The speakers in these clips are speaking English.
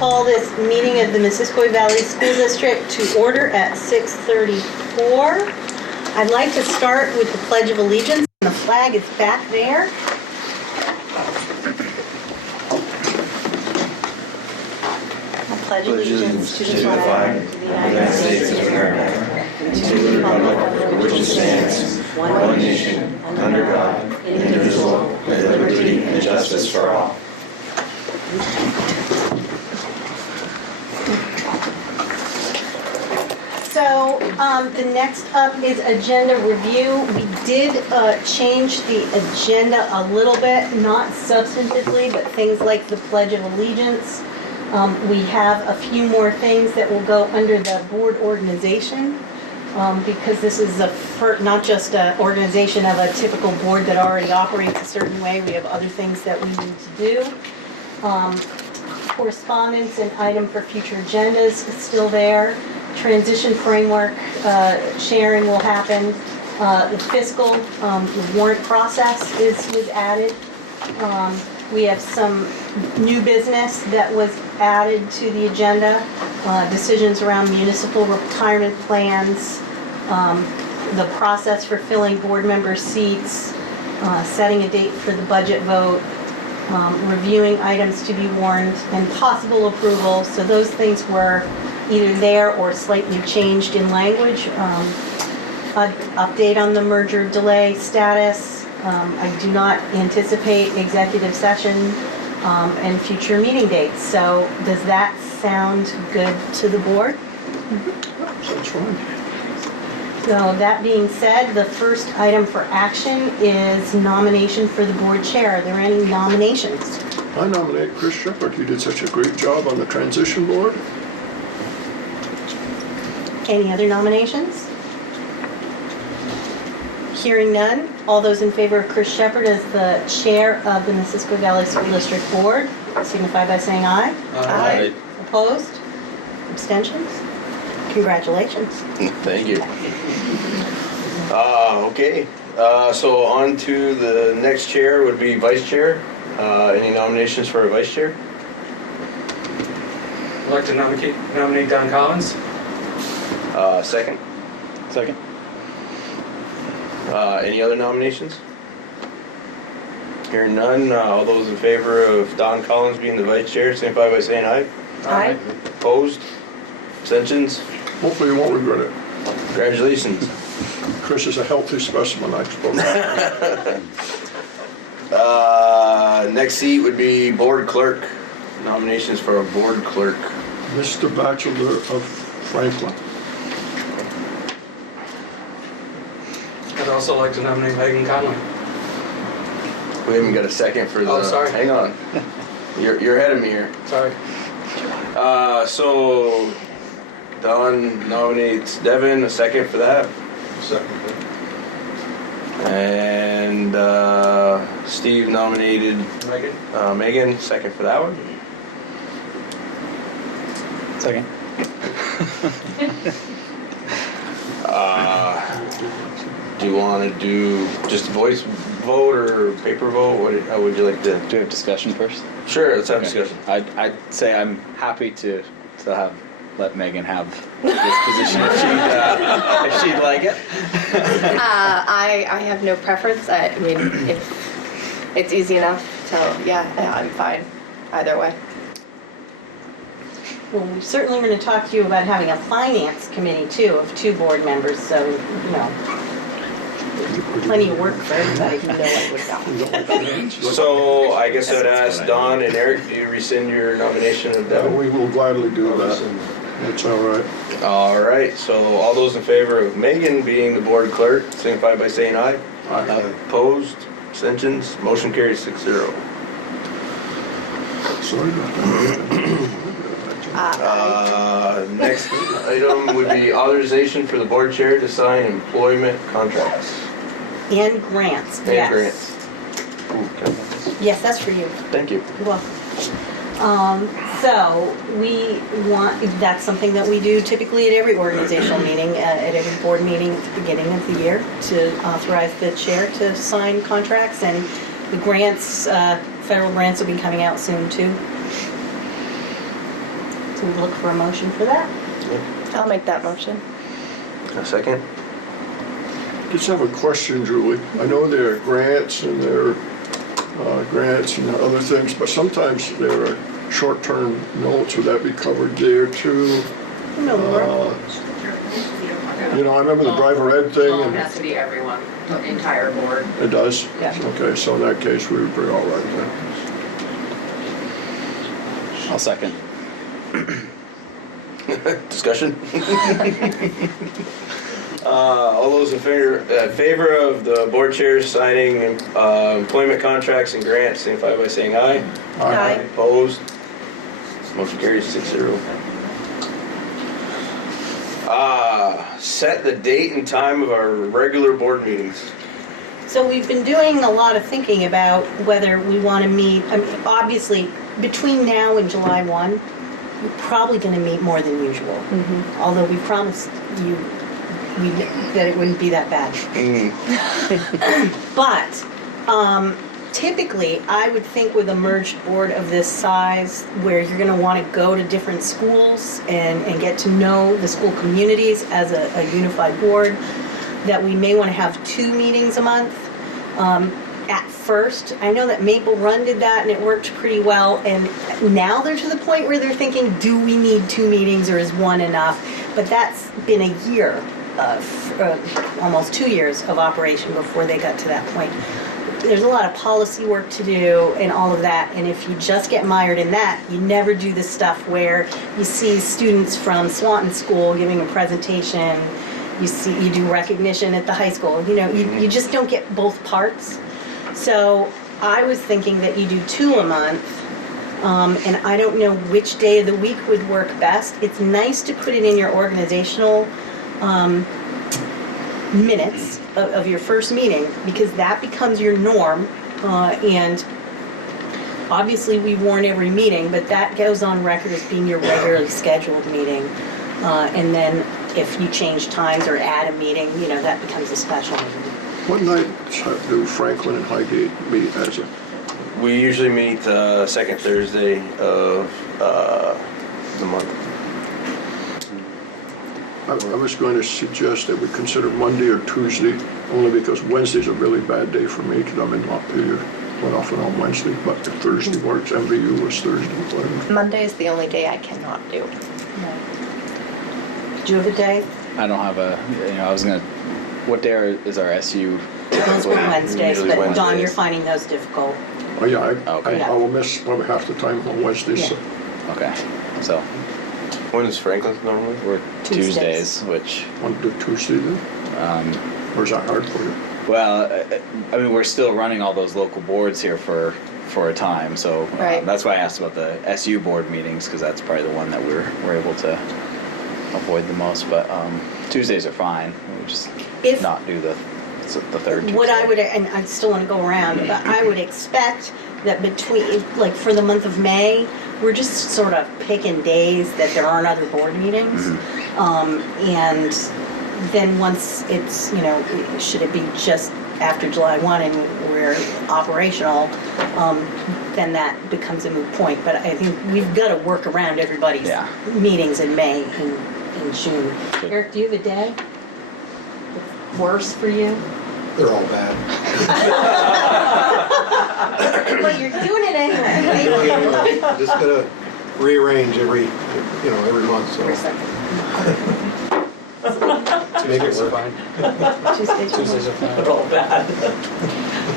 call this meeting of the Missisquoi Valley School District to order at 6:34. I'd like to start with the Pledge of Allegiance. The flag is back there. I pledge allegiance to the flag of the United States of America, and to the republic for which it stands, one nation, under God, indivisible, with liberty and justice for all. So the next up is agenda review. We did change the agenda a little bit, not substantively, but things like the Pledge of Allegiance. We have a few more things that will go under the board organization because this is not just an organization of a typical board that already operates a certain way. We have other things that we need to do. Correspondence and item for future agendas is still there. Transition framework sharing will happen. The fiscal warrant process was added. We have some new business that was added to the agenda. Decisions around municipal retirement plans, the process for filling board member seats, setting a date for the budget vote, reviewing items to be warned, and possible approval. So those things were either there or slightly changed in language. Update on the merger delay status. I do not anticipate executive session and future meeting dates. So does that sound good to the board? Sounds fine. So that being said, the first item for action is nomination for the board chair. Are there any nominations? I nominate Chris Shepherd. He did such a great job on the transition board. Any other nominations? Hearing none, all those in favor of Chris Shepherd as the chair of the Missisquoi Valley School District Board signify by saying aye. Aye. Opposed? Abstentions? Congratulations. Thank you. Okay, so on to the next chair would be vice chair. Any nominations for a vice chair? I'd like to nominate Don Collins. Second. Second. Any other nominations? Hearing none, all those in favor of Don Collins being the vice chair, signify by saying aye. Aye. Opposed? Abstentions? Hopefully you won't regret it. Congratulations. Chris is a healthy specimen, I suppose. Next seat would be board clerk. Nominations for a board clerk. Mr. Batchelor of Franklin. I'd also like to nominate Megan Conley. We haven't got a second for the... Oh, sorry. Hang on. You're ahead of me here. Sorry. So Don nominates Devin, a second for that. Second. And Steve nominated Megan. Megan, second for that one. Second. Do you want to do just voice vote or paper vote? How would you like to? Do we have discussion first? Sure, let's have Okay. discussion. I'd say I'm happy to let Megan have this position if she'd like it. I have no preference. I mean, if it's easy enough, so yeah, I'm fine either way. Well, we certainly are going to talk to you about having a finance committee too of 2 board members, so, you know, plenty of work for everybody to know what we're doing. So I guess I'd ask Don and Eric, do you rescind your nomination of Devin? We will gladly do that. It's all right. All right, so all those in favor of Megan being the board clerk, signify by saying aye. Aye. Opposed, abstentions, motion carries 6-0. Sorry about that. Next item would be authorization for the board chair to sign employment contracts And grants, and yes. grants. Yes, that's for you. Thank you. You're welcome. So that's something that we do typically at every organizational meeting, at every board meeting at the beginning of the year, to authorize the chair to sign contracts, and the grants, federal grants will be coming out soon too. So we'd look for a motion for that. I'll make that motion. A second? Just have a question, Julie. I know there are grants and there are grants and other things, but sometimes there are short-term notes. Would that be covered there too? No, Laura. You know, I remember the driver ed thing It and has to be everyone, the entire board. it does? Yeah. Okay, so in that case, we would be all right then. I'll second. Discussion? All those in favor of the board chairs signing employment contracts and grants, signify by saying aye. Aye. Opposed? Motion carries 6-0. Set the date and time of our regular board meetings. So we've been doing a lot of thinking about whether we want to meet, I mean, obviously, between now and July 1, we're probably going to meet more than usual. Although we promised you that it wouldn't be that bad. But typically, I would think with a merged board of this size, where you're going to want to go to different schools and get to know the school communities as a unified board, that we may want to have 2 meetings a month. At first, I know that Maple Run did that and it worked pretty well, and now they're to the point where they're thinking, do we need 2 meetings or is 1 enough? But that's been a year, almost 2 years of operation before they got to that point. There's a lot of policy work to do and all of that, and if you just get mired in that, you never do the stuff where you see students from Swanton School giving a presentation, you do recognition at the high school, you just don't get both parts. So I was thinking that you do 2 a month, and I don't know which day of the week would work best. It's nice to put it in your organizational minutes of your first meeting, because that becomes your norm, and obviously we warn every meeting, but that goes on record as being your regularly scheduled meeting. And then if you change times or add a meeting, that becomes a special meeting. What night do Franklin and Highgate meet as a? We usually meet second Thursday of the month. I was going to suggest that we consider Monday or Tuesday, only because Wednesday's a really bad day for me because I'm in Montpelier quite often on Wednesday, but if Thursday works, MVU was Thursday, whatever. Monday is the only day I cannot do. Do you have a day? I don't have I was gonna, what day is our SU? Those were Wednesdays, Usually but Dawn, Wednesdays. you're finding those difficult. Oh, yeah, Okay. I will miss probably half the time on Wednesdays. so- Okay, so When is Franklin's normally? we're Tuesdays. Tuesdays, which, Want to do Tuesday then? Or is that hard for you? well, I mean, we're still running all those local boards here for a time, so Right. that's why I asked about the SU board meetings, because that's probably the one that we're able to avoid the most, but Tuesdays are fine. We just If- not do the third Tuesday. What I would, and I still want to go around, but I would expect that between, like for the month of May, we're just sort of picking days that there aren't other board meetings. And then once it's, should it be just after July 1 and we're operational, then that becomes a moot point. But I think we've got to work around everybody's Yeah. meetings in May and in June. Good. Eric, do you have a day that's worse for you? They're all bad. But you're doing it anyway. Just gotta rearrange every month, so make it work. Fine. Tuesdays. are fine. They're all bad.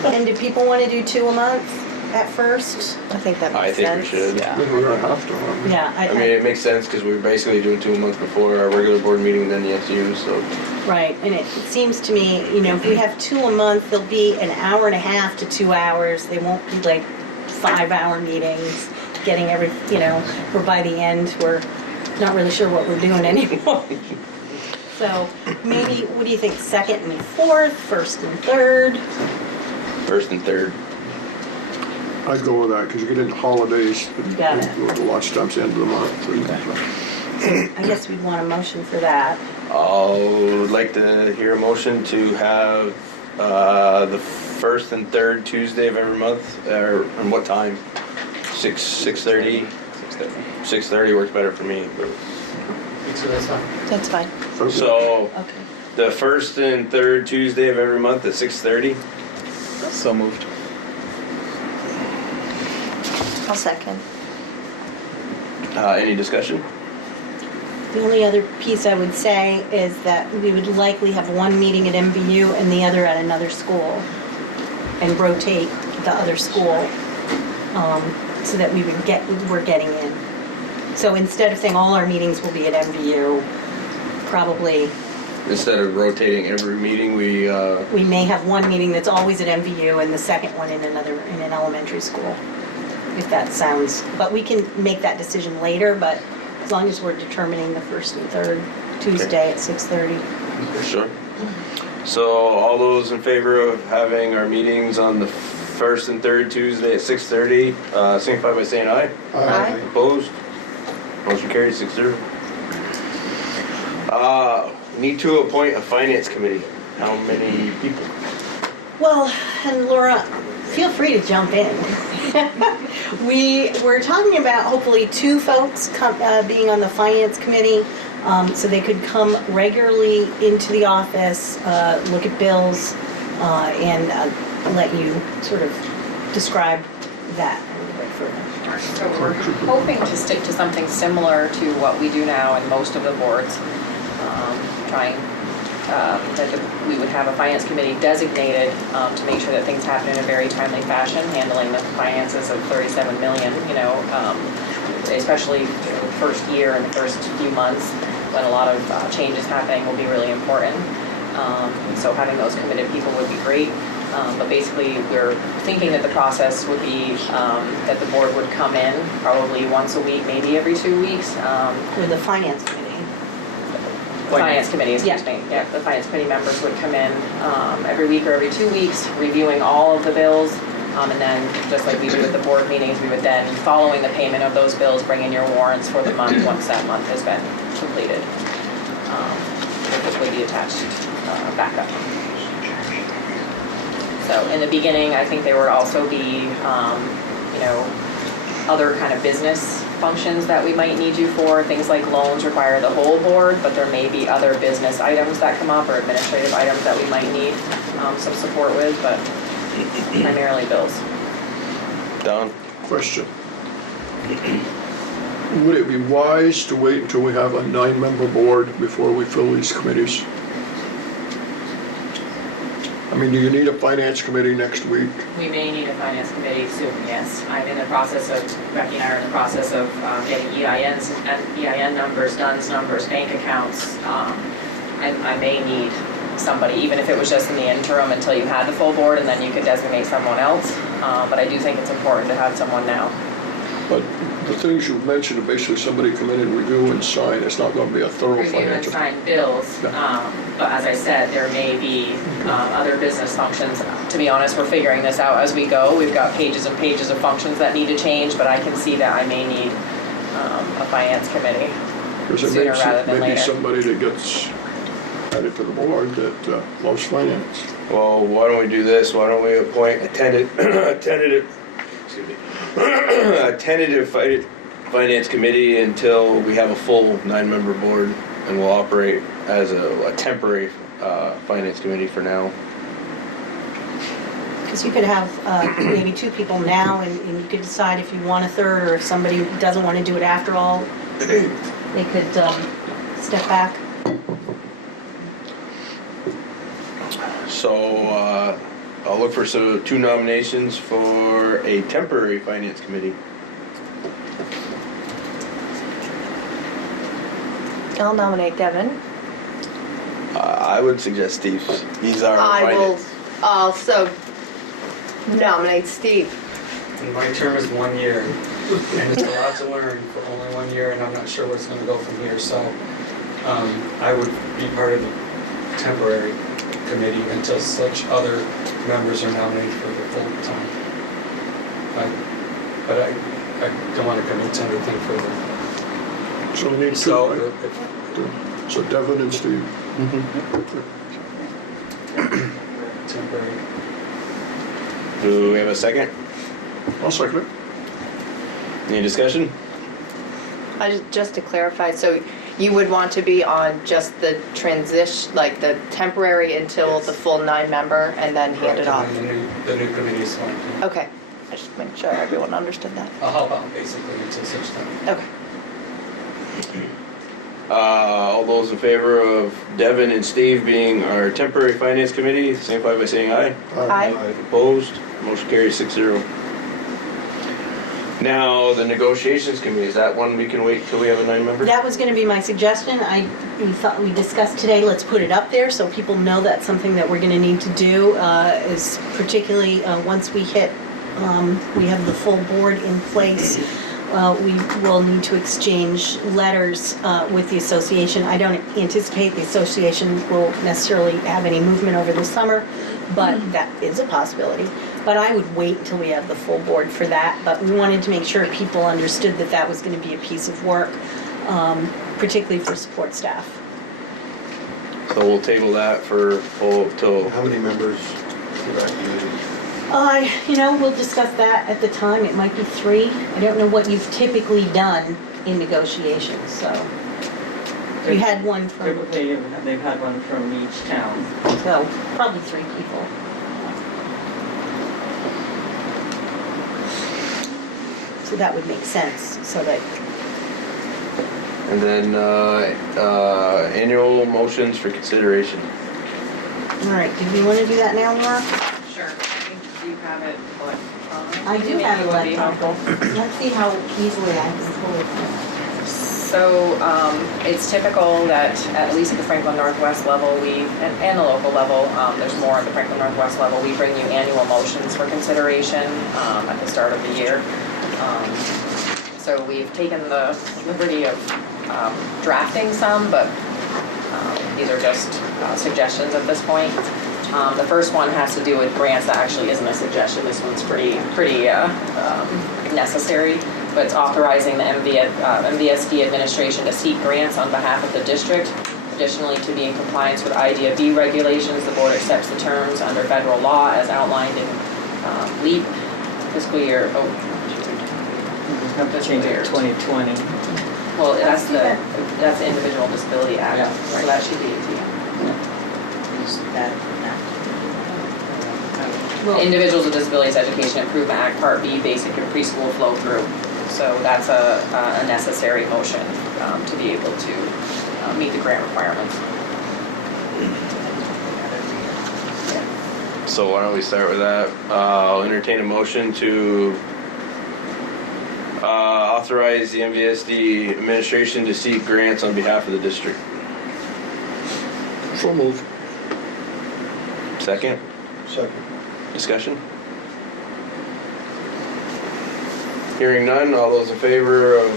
And do people want to do 2 a month at first? I think that I makes think sense. we should. Yeah. Then we're gonna have to, huh? Yeah, I mean, it makes sense because we're basically doing 2 a month before our regular board meeting, then the SU, so. right. And it seems to me, if we have 2 a month, they'll be an hour and a half to 2 hours. They won't be like 5-hour meetings, getting where by the end, we're not really sure what we're doing anymore. So maybe, what do you think, 2nd and 4th, 1st and 3rd? First and third. I'd go with that, because you get into holidays. Got it. A lot of times the end of the month. I guess we'd want a motion for that. I would like to hear a motion to have the first and third Tuesday of every month, and what time? 6:30? 6:30. 6:30 works better for me. But. Me too, that's fine. That's fine. So Okay. the first and third Tuesday of every month at 6:30. So moved. I'll second. Any discussion? The only other piece I would say is that we would likely have one meeting at MVU and the other at another school, and rotate the other school, so that we're getting in. So instead of saying all our meetings will be at MVU, probably Instead of rotating every meeting, we may have one meeting that's always at MVU and the second one in an elementary school, if that sounds, but we can make that decision later, but as long as we're determining the first and third Tuesday at 6:30. Sure. So all those in favor of having our meetings on the first and third Tuesday at 6:30, signify by saying aye. Aye. Opposed? Motion carries 6-0. Need to appoint a finance committee. How many people? Well, and Laura, feel free to jump in. We were talking about hopefully two folks being on the finance committee, so they could come regularly into the office, look at bills, and let you sort of describe that a little bit further. So we're hoping to stick to something similar to what we do now in most of the boards. Trying that we would have a finance committee designated to make sure that things happen in a very timely fashion, handling the finances of 37 million, especially first year and the first few months when a lot of changes happening will be really important. So having those committed people would be great. But basically, we're thinking that the process would be that the board would come in probably once a week, maybe every 2 weeks. With the finance committee. The finance committee, excuse Yeah. me. Yeah, the finance committee members would come in every week or every 2 weeks, reviewing all of the bills. And then, just like we do with the board meetings, we would then, following the payment of those bills, bring in your warrants for the month once that month has been completed. Which would be attached backup. So in the beginning, I think there would also be, other kind of business functions that we might need you for. Things like loans require the whole board, but there may be other business items that come up or administrative items that we might need some support with, but primarily bills. Don? Question. Would it be wise to wait until we have a 9-member board before we fill these committees? I mean, do you need a finance committee next week? We may need a finance committee soon, yes. I'm in the process of, Becky and I are in the process of getting EINs and EIN numbers, DUNS numbers, bank accounts. I may need somebody, even if it was just in the interim until you had the full board and then you could designate someone else. But I do think it's important to have someone now. But the things you mentioned are basically somebody come in and review and sign. It's not going to be a thorough Review and financial. sign bills, but as I said, there may be other business functions. To be honest, we're figuring this out as we go. We've got pages and pages of functions that need to change, but I can see that I may need a finance committee Because sooner it rather than may be later. somebody that gets added to the board that loves finance. Well, why don't we do this? Why don't we appoint a tentative finance committee until we have a full 9-member board, and we'll operate as a temporary finance committee for now. Because you could have maybe 2 people now, and you could decide if you want a third, or if somebody doesn't want to do it after all, they could step back. So I'll look for 2 nominations for a temporary finance committee. I'll nominate Devin. I would suggest Steve. He's our I will finance. also nominate Steve. And my term is 1 year, and it's a lot to learn for only 1 year, and I'm not sure where it's gonna go from here, so I would be part of the temporary committee until such other members are nominated for the full time. But I don't want to commit to anything further. So we need 2, So, right? So Devin and Steve. temporary. Do we have a second? I'll second it. Any discussion? Just to clarify, so you would want to be on just the transition, like the temporary until the full 9-member and then hand it off? Correct, and then the new committee is sworn in. Okay, I just make sure everyone understood that. I'll help out basically until such time. Okay. All those in favor of Devin and Steve being our temporary finance committee, signify by saying aye. Aye. Opposed? Motion carries 6-0. Now, the negotiations committee, is that one we can wait till we have a 9-member? That was gonna be my suggestion. We thought we discussed today, let's put it up there so people know that's something that we're gonna need to do, is particularly, once we hit, we have the full board in place. We will need to exchange letters with the association. I don't anticipate the association will necessarily have any movement over the summer, but that is a possibility. But I would wait until we have the full board for that. But we wanted to make sure people understood that that was going to be a piece of work, particularly for support staff. So we'll table that for full till, How many members do that committee? We'll discuss that at the time. It might be 3. I don't know what you've typically done in negotiations, so. You had one from, Typically, they've had one from each town. so probably 3 people. So that would make sense, so that, and then annual motions for consideration. all right, do we want to do that now, Laura? Sure, I think you have it electronic. I do have it Maybe it would be helpful. Let's see how easily I can pull it. So it's typical that, at least at the Franklin Northwest level, and the local level, there's more at the Franklin Northwest level, we bring you annual motions for consideration at the start of the year. So we've taken the liberty of drafting some, but these are just suggestions at this point. The first one has to do with grants. That actually isn't a suggestion. This one's pretty necessary. But it's authorizing the MVSD administration to seek grants on behalf of the district. Additionally, to be in compliance with IDFD regulations, the board accepts the terms under federal law as outlined in LEAP fiscal year. We have to change it to 2020. Well, that's the Individual Disability Act. Yeah. So that should be it. Well, Individuals with Disabilities Education Improvement Act, Part B, basic and preschool flow through. So that's a necessary motion to be able to meet the grant requirements. So why don't we start with that? I'll entertain a motion to authorize the MVSD administration to seek grants on behalf of the district. So moved. Second, Second. discussion? Hearing none, all those in favor of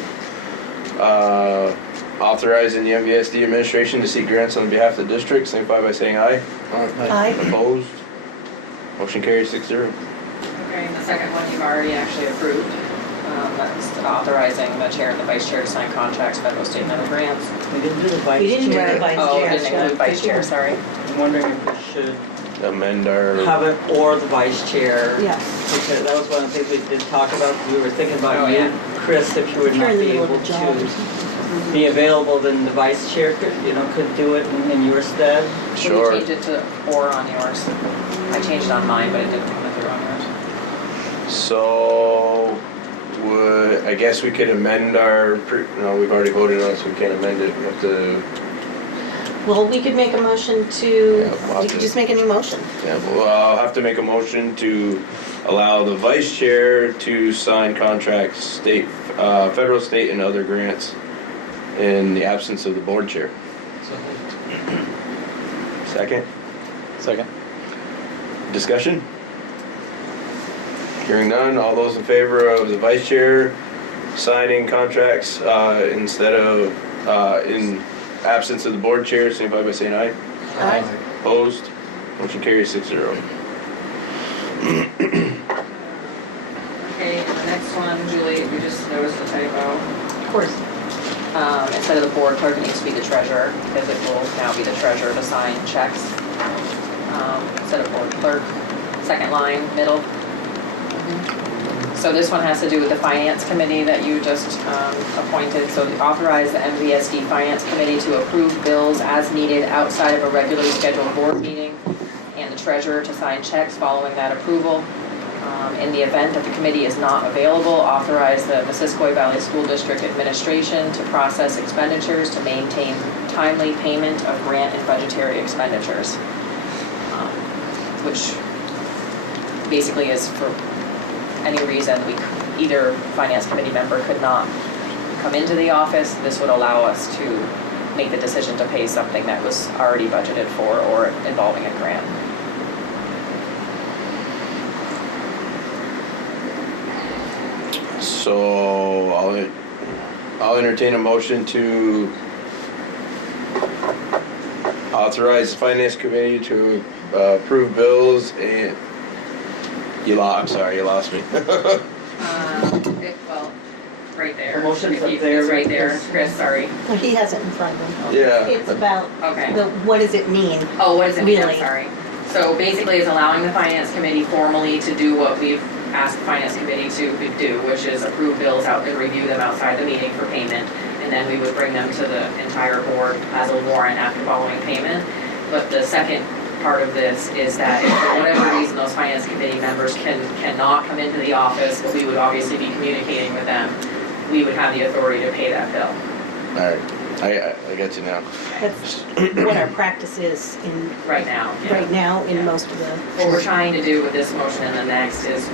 authorizing the MVSD administration to seek grants on behalf of the district, signify by saying aye. Aye. Opposed? Motion carries 6-0. Okay, and the second one you've already actually approved. That's authorizing the chair and the vice chair to sign contracts, federal, state, and other grants. We didn't do the vice We didn't do the chair. vice Oh, chair. didn't include vice chair, sorry. I'm wondering if we should Amend our, have it or the vice chair. Yeah. Because that was one of the things we did talk about. We were thinking Oh, about yeah. you, Chris, if you would If you're not in the be middle able of a job or to something. be available, then the vice chair could, could do it in your stead. sure. We changed it to or on yours. I changed it on mine, but it didn't come through on yours. So, I guess we could amend our, no, we've already voted on it, so we can't amend it. We have to, Well, we could make a motion to, Yeah, we'll have you could to- just make a new motion. yeah, well, I'll have to make a motion to allow the vice chair to sign contracts, federal, state, and other grants in the absence of the board chair. Second, Second? discussion? Hearing none, all those in favor of the vice chair signing contracts instead of, in absence of the board chair, signify by saying aye. Aye. Opposed? Motion carries 6-0. Okay, and the next one, Julie, we just noticed a typo. Of course. Instead of the board clerk, it needs to be the treasurer, because it will now be the treasurer to sign checks. Instead of board clerk, second line, middle. So this one has to do with the finance committee that you just appointed. So authorize the MVSD finance committee to approve bills as needed outside of a regularly scheduled board meeting, and the treasurer to sign checks following that approval. In the event that the committee is not available, authorize the Missisquoi Valley School District Administration to process expenditures to maintain timely payment of grant and budgetary expenditures, which basically is for any reason either finance committee member could not come into the office. This would allow us to make the decision to pay something that was already budgeted for or involving a grant. So I'll entertain a motion to authorize the finance committee to approve bills and I'm sorry, you lost me. Well, right there. The motion's up It's there. right there, Chris, sorry. Well, he has it in front of him. Yeah. It's about Okay. what does it mean? Oh, what does it mean? I'm Really? sorry. So basically, it's allowing the finance committee formally to do what we've asked the finance committee to do, which is approve bills out and review them outside the meeting for payment. And then we would bring them to the entire board as a warrant after following payment. But the second part of this is that if for whatever reason those finance committee members cannot come into the office, but we would obviously be communicating with them, we would have the authority to pay that bill. All right, I got you now. That's what our practice is Right now. yeah. right now in most of the. What we're trying to do with this motion and the next is,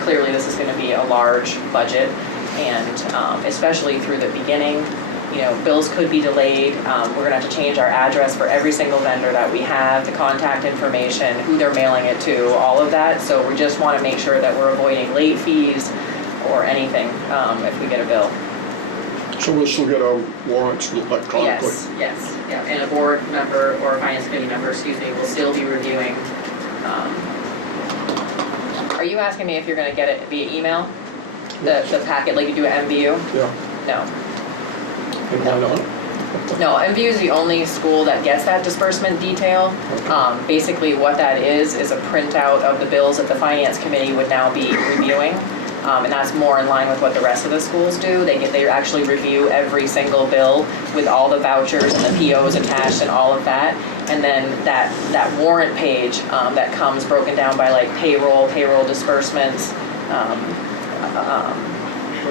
clearly this is gonna be a large budget, and especially through the beginning, bills could be delayed. We're gonna have to change our address for every single vendor that we have, the contact information, who they're mailing it to, all of that. So we just wanna make sure that we're avoiding late fees or anything if we get a bill. So we'll still get our warrants electronically? Yes, yeah, and a board member or a finance committee member, will still be reviewing. Are you asking me if you're gonna get it via email? The packet like you do at MVU? Yeah, No. and why not? No, MVU is the only school that gets that disbursement detail. Basically what that is a printout of the bills that the finance committee would now be reviewing. And that's more in line with what the rest of the schools do. They actually review every single bill with all the vouchers and the POs attached and all of that. And then that warrant page that comes broken down by like payroll disbursements, what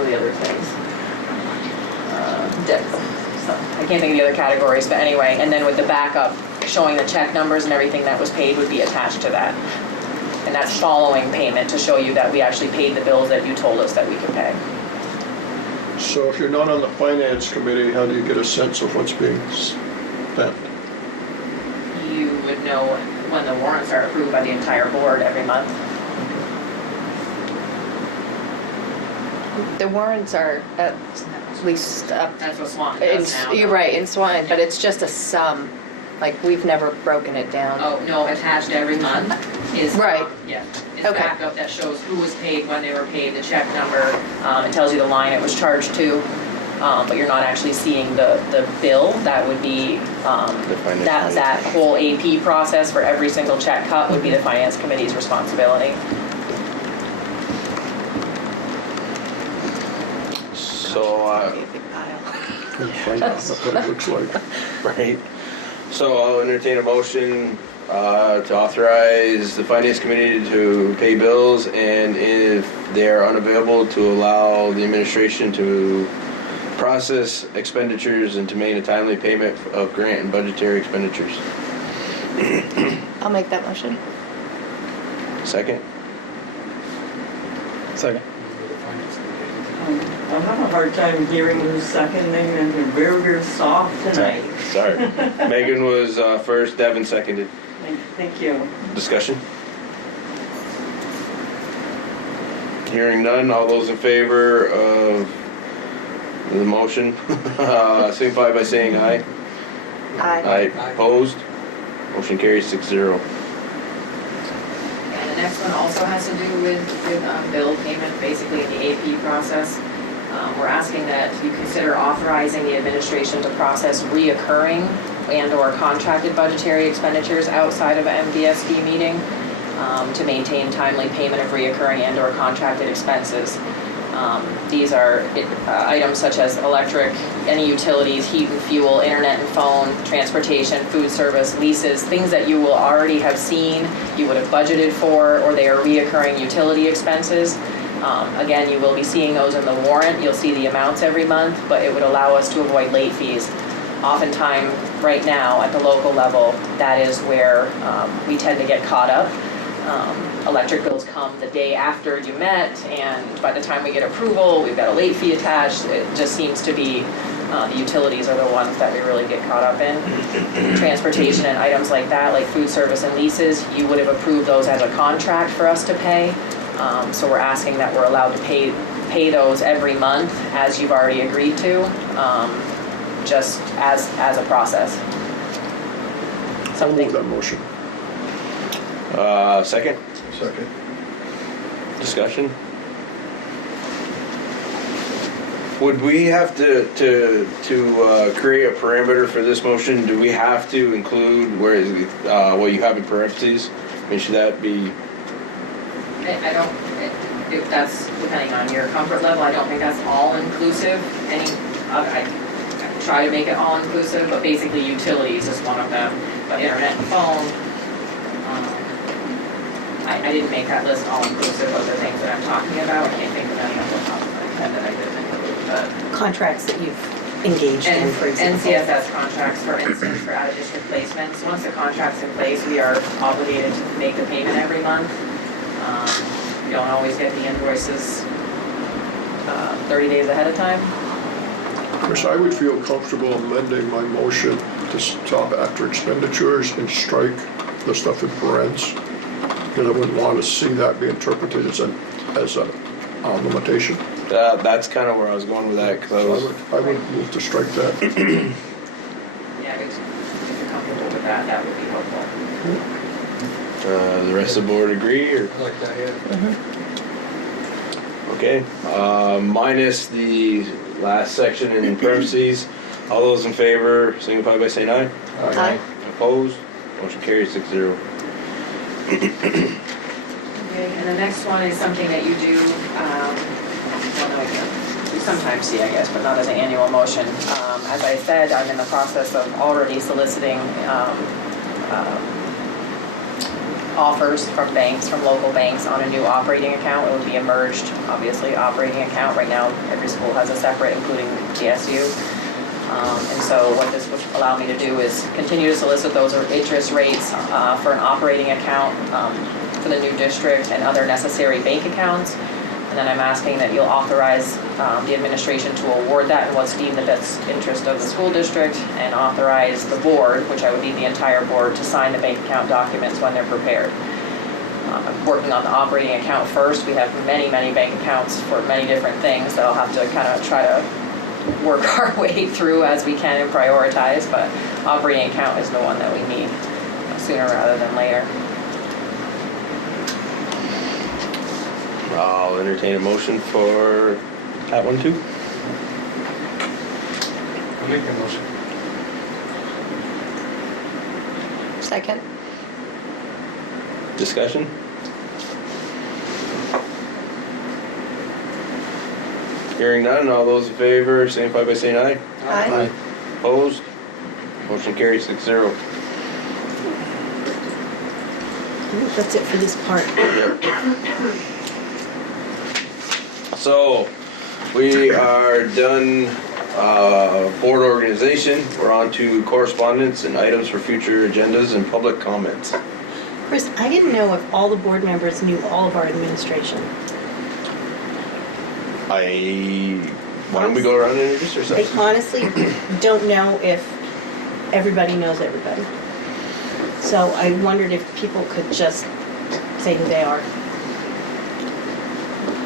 are the other things? I can't think of the other categories, but anyway, and then with the backup showing the check numbers and everything that was paid would be attached to that. And that's following payment to show you that we actually paid the bills that you told us that we could pay. So if you're not on the finance committee, how do you get a sense of what's being spent? You would know when the warrants are approved by the entire board every month. The warrants are at least up. That's what Swan does now. You're right, in Swan, but it's just a sum. Like, we've never broken it down. Oh, no, attached every month is. Right. Yeah, it's Okay. backup that shows who was paid, when they were paid, the check number, it tells you the line it was charged to, but you're not actually seeing the bill. That would be, finance that whole AP process for every single check cut would be the finance committee's responsibility. So, Find out what it looks like. right. So I'll entertain a motion to authorize the finance committee to pay bills, and if they're unavailable, to allow the administration to process expenditures and to make a timely payment of grant and budgetary expenditures. I'll make that motion. Second? Second. I have a hard time hearing who's seconding, and you're very, very soft tonight. Sorry. Megan was first, Devin seconded. Thank you. Discussion? Hearing none, all those in favor of the motion, signify by saying aye. Aye. Aye. Opposed? Motion carries 6-0. And the next one also has to do with bill payment, basically the AP process. We're asking that you consider authorizing the administration to process reoccurring and/or contracted budgetary expenditures outside of an MVSD meeting. to maintain timely payment of reoccurring and/or contracted expenses. These are items such as electric, any utilities, heat and fuel, internet and phone, transportation, food service, leases, things that you will already have seen, you would have budgeted for, or they are reoccurring utility expenses. Again, you will be seeing those in the warrant. You'll see the amounts every month, but it would allow us to avoid late fees. Oftentimes, right now, at the local level, that is where we tend to get caught up. Electric bills come the day after you met, and by the time we get approval, we've got a late fee attached. It just seems to be the utilities are the ones that we really get caught up in. Transportation and items like that, like food service and leases, you would have approved those as a contract for us to pay. So we're asking that we're allowed to pay those every month as you've already agreed to, just as a process. I'll move that motion. Second, Second. discussion? Would we have to create a parameter for this motion? Do we have to include where is what you have in parentheses? I mean, should that be? I don't, if that's depending on your comfort level, I don't think that's all inclusive. I try to make it all inclusive, but basically utilities is one of them. But internet and phone, I didn't make that list all inclusive of the things that I'm talking about. I can't think of any of the top of my head that I didn't include, but. Contracts that you've engaged in, for example. NCSS contracts, for instance, for out-of-district placements. Once the contract's in place, we are obligated to make the payment every month. We don't always get the invoices 30 days ahead of time. Chris, I would feel comfortable amending my motion to stop after expenditures and strike the stuff in parentheses, because I wouldn't want to see that be interpreted as a limitation. That's kind of where I was going with that, because I would move to strike that. Yeah, if you're comfortable with that, that would be helpful. the rest of the board agree, or? I like that, yeah. Okay, minus the last section in parentheses. All those in favor signify by saying aye. Aye. Opposed? Motion carries 6-0. Okay, and the next one is something that you do, you sometimes see, I guess, but not as an annual motion. As I said, I'm in the process of already soliciting offers from banks, from local banks on a new operating account. It would be a merged, obviously, operating account. Right now, every school has a separate, including TSU. And so what this would allow me to do is continue to solicit those interest rates for an operating account for the new district and other necessary bank accounts. And then I'm asking that you'll authorize the administration to award that in what's deemed the best interest of the school district, and authorize the board, which I would need the entire board, to sign the bank account documents when they're prepared. I'm working on the operating account first. We have many, many bank accounts for many different things that I'll have to kind of try to work our way through as we can and prioritize, but operating account is the one that we need sooner rather than later. I'll entertain a motion for that one too. I'll make the motion. Second. Discussion? Hearing none, all those in favor signify by saying aye. Aye. Opposed? Motion carries 6-0. That's it for this part. So, we are done board organization. We're on to correspondence and items for future agendas and public comments. Chris, I didn't know if all the board members knew all of our administration. Why don't we go around and introduce I ourselves? honestly don't know if everybody knows everybody. So I wondered if people could just say who they are.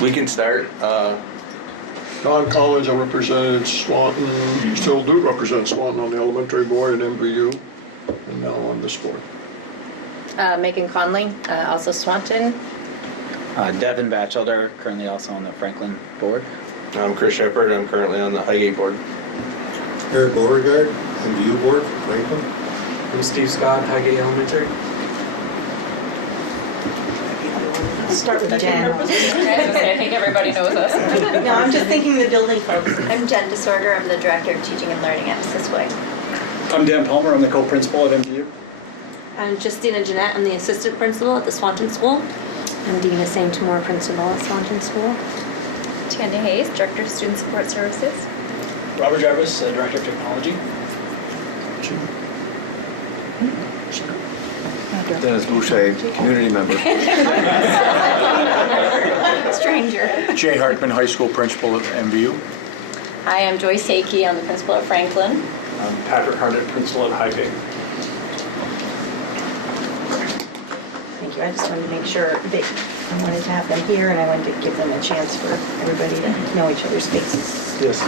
We can start. Don Collins, I represented Swanton, still do represent Swanton on the elementary board and MVU, and now on this board. Megan Conley, also Swanton. Devin Batchelder, currently also on the Franklin board. I'm Chris Shepard. I'm currently on the Highgate board. Eric Beauregard, MVU board, Franklin. I'm Steve Scott, Highgate Elementary. Start with Jen. I think everybody knows us. No, I'm just thinking the building folks. I'm Jen Disorder. I'm the Director of Teaching and Learning at Assistway. I'm Dan Palmer, I'm the co-principal at MDU. I'm Justina Jeanette. I'm the Assistant Principal at the Swanton School. I'm Dina Saintamore, principal at Swanton School. Tanya Hayes, Director of Student Support Services. Robert Jarvis, Director of Technology. Dennis Boucher, community member. Stranger. Jay Hartman, High School Principal at MVU. Hi, I'm Joyce Hakey. I'm the Principal at Franklin. I'm Patrick Harnett, Principal at Highgate. Thank you. I just wanted to make sure that I wanted to have them here and I wanted to give them a chance for everybody to know each other's faces. Yes.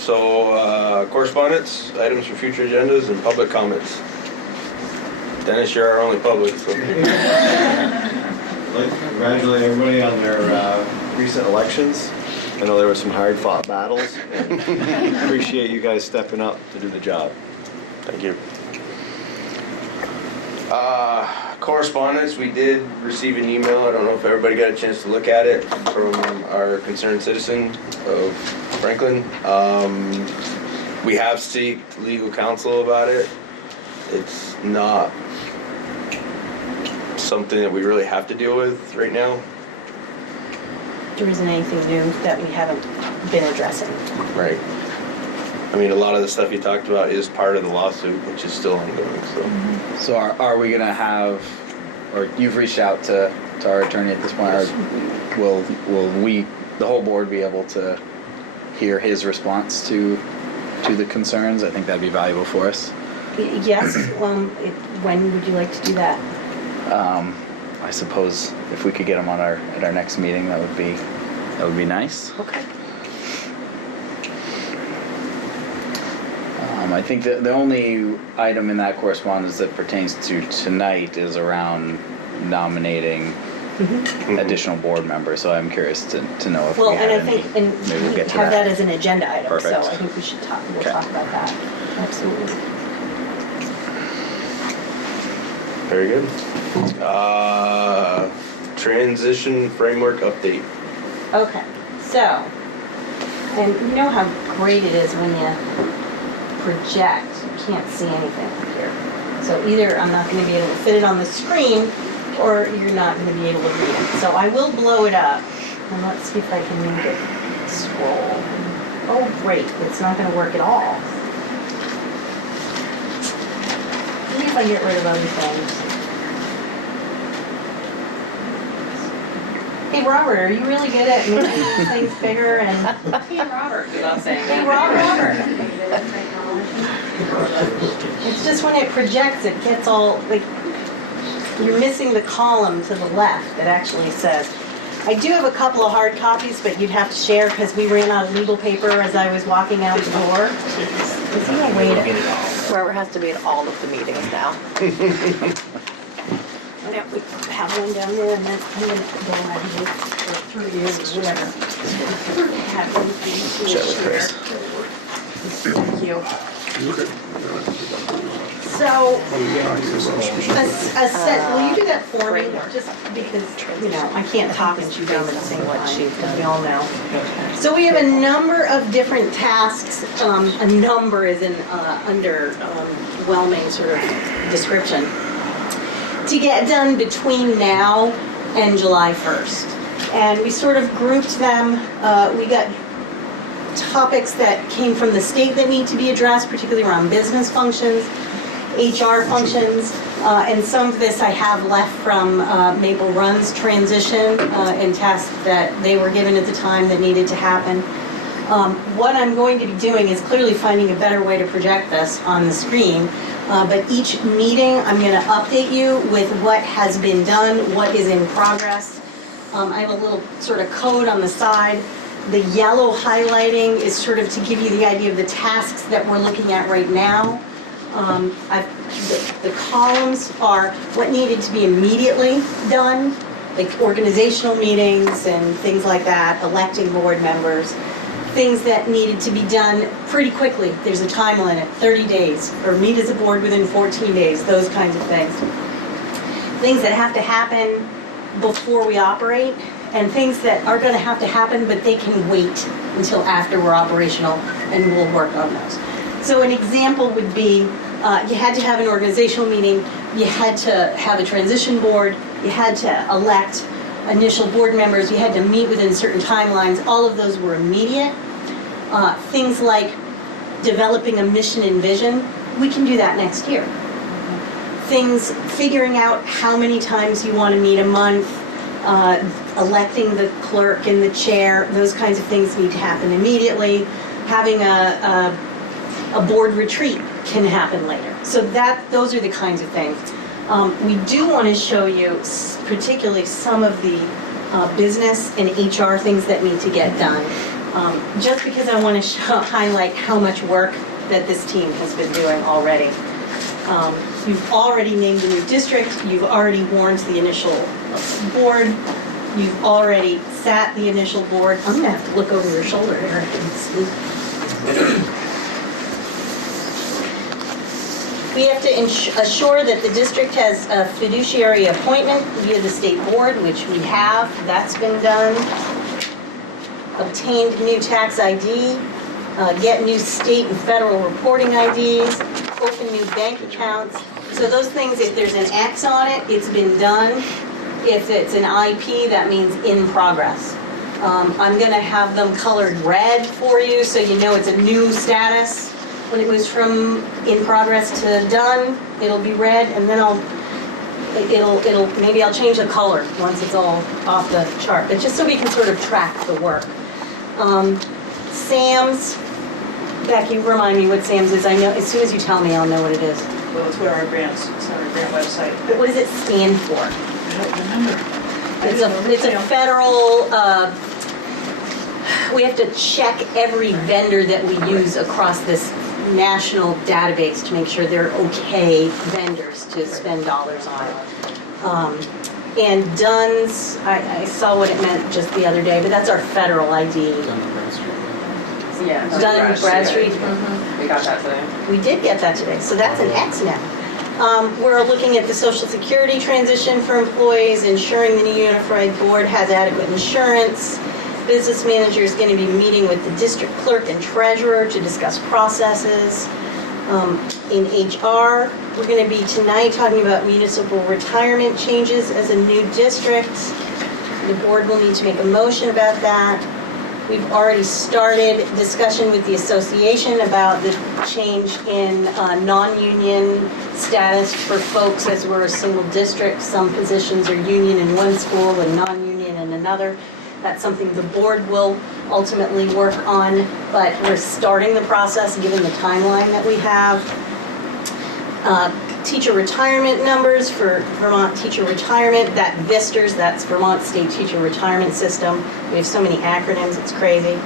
So, correspondence, items for future agendas, and public comments. Dennis, you're our only public, so. I'd like to congratulate everybody on their recent elections. I know there were some hard-fought battles, and appreciate you guys stepping up to do the job. Thank you. Correspondence, we did receive an email, I don't know if everybody got a chance to look at it, from our concerned citizen of Franklin. We have sought legal counsel about it. It's not something that we really have to deal with right now. There isn't anything new that we haven't been addressing. Right. I mean, a lot of the stuff you talked about is part of the lawsuit, which is still ongoing, so. So are we gonna have, or you've reached out to our attorney at this point, or will we, the whole board, be able to hear his response to the concerns? I think that'd be valuable for us. Yes, when would you like to do that? I suppose if we could get him on at our next meeting, that would be nice. Okay. I think that the only item in that correspondence that pertains to tonight is around nominating additional board members, so I'm curious to know if Well, we have and I any. think, and maybe we'll we get to have that that. as an agenda item, so Perfect. I think we should we'll Okay. talk about that. Absolutely. Very good. Transition framework update. Okay, so, and you know how great it is when you project, you can't see anything up here. So either I'm not gonna be able to fit it on the screen, or you're not gonna be able to read it. So I will blow it up, and let's see if I can make it scroll. Oh, great, it's not gonna work at all. Maybe if I get rid of other things. Hey, Robert, are you really good at making things bigger and... Hey, Robert, we love saying Hey, that. Robert. It's just when it projects, it gets all, like, you're missing the column to the left that actually says. I do have a couple of hard copies, but you'd have to share because we ran out of legal paper as I was walking out the door. Is there a way to... Robert has to be at all of the meetings now. Yeah, we have one down there, and then I'm gonna go ahead and or through you, or whatever. Have one for you to Share with Chris. Thank you. So, will you do that for me? Just because, you know, I can't talk and chew gum at the same time, we all know. So we have a number of different tasks, a number is in underwhelming sort of description, to get done between now and July 1st. And we sort of grouped them, we got topics that came from the state that need to be addressed, particularly around business functions, HR functions, and some of this I have left from Maple Run's transition and tasks that they were given at the time that needed to happen. What I'm going to be doing is clearly finding a better way to project this on the screen. But each meeting, I'm going to update you with what has been done, what is in progress. I have a little sort of code on the side. The yellow highlighting is sort of to give you the idea of the tasks that we're looking at right now. The columns are what needed to be immediately done, like organizational meetings and things like that, electing board members. Things that needed to be done pretty quickly. There's a time limit, 30 days, or meet as a board within 14 days, those kinds of things. things that have to happen before we operate, and things that are gonna have to happen, but they can wait until after we're operational, and we'll work on those. So an example would be, you had to have an organizational meeting, you had to have a transition board, you had to elect initial board members, you had to meet within certain timelines, all of those were immediate. Things like developing a mission and vision, we can do that next year. Things, figuring out how many times you want to meet a month, electing the clerk and the chair, those kinds of things need to happen immediately. Having a board retreat can happen later. So those are the kinds of things. We do want to show you particularly some of the business and HR things that need to get done. Just because I want to highlight how much work that this team has been doing already. You've already named a new district, you've already warned the initial board, you've already sat the initial board. I'm gonna have to look over your shoulder, Eric, and see. We have to assure that the district has a fiduciary appointment via the state board, which we have, that's been done. Obtained new tax ID, get new state and federal reporting IDs, open new bank accounts. So those things, if there's an X on it, it's been done. If it's an IP, that means in progress. I'm gonna have them colored red for you so you know it's a new status. When it goes from in progress to done, it'll be red, and then maybe I'll change the color once it's all off the chart, but just so we can sort of track the work. SAMS, Becky, remind me what SAMS is. I know, as soon as you tell me, I'll know what it is. Well, it's where our grants, it's on our grant website. But what does it stand for? I don't remember. It's a federal, we have to check every vendor that we use across this national database to make sure they're okay vendors to spend dollars on. And DUNS, I saw what it meant just the other day, but that's our federal ID. Yeah. Dun and Bradstreet. We got that today. We did get that today, so that's an X now. We're looking at the Social Security transition for employees, ensuring the new unified board has adequate insurance. Business manager is going to be meeting with the district clerk and treasurer to discuss processes. In HR, we're going to be tonight talking about municipal retirement changes as a new district. The board will need to make a motion about that. We've already started discussion with the association about the change in non-union status for folks as we're a single district. Some positions are union in one school and non-union in another. That's something the board will ultimately work on, but we're starting the process given the timeline that we have. Teacher retirement numbers for Vermont teacher retirement, that VISTERS, that's Vermont State Teacher Retirement System. We have so many acronyms, it's crazy.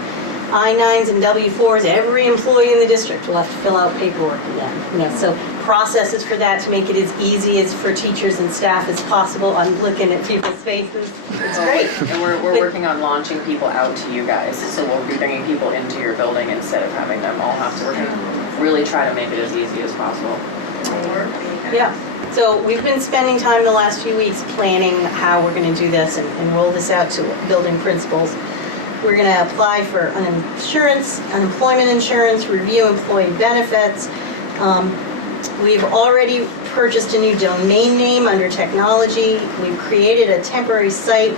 I-9s and W-4s, every employee in the district will have to fill out paperwork again. So processes for that to make it as easy as for teachers and staff as possible. I'm looking at people's faces, it's great. And we're working on launching people out to you guys, so we'll be bringing people into your building instead of having them all have to, we're gonna really try to make it as easy as possible. Yeah, so we've been spending time the last few weeks planning how we're gonna do this and roll this out to building principals. We're gonna apply for unemployment insurance, review employee benefits. We've already purchased a new domain name under technology. We've created a temporary site.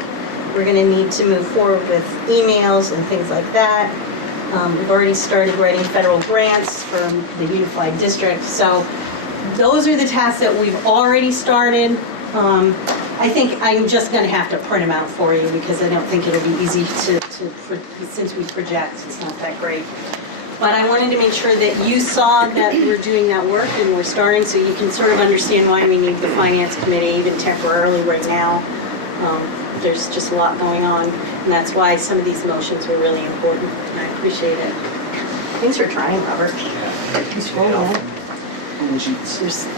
We're gonna need to move forward with emails and things like that. We've already started writing federal grants for the unified district. So those are the tasks that we've already started. I think I'm just going to have to print them out for you because I don't think it'll be easy since we project, it's not that great. But I wanted to make sure that you saw that we're doing that work and we're starting so you can sort of understand why we need the finance committee even temporarily right now. There's just a lot going on and that's why some of these motions were really important and I appreciate it. Thanks for trying, Robert. He's scrolling.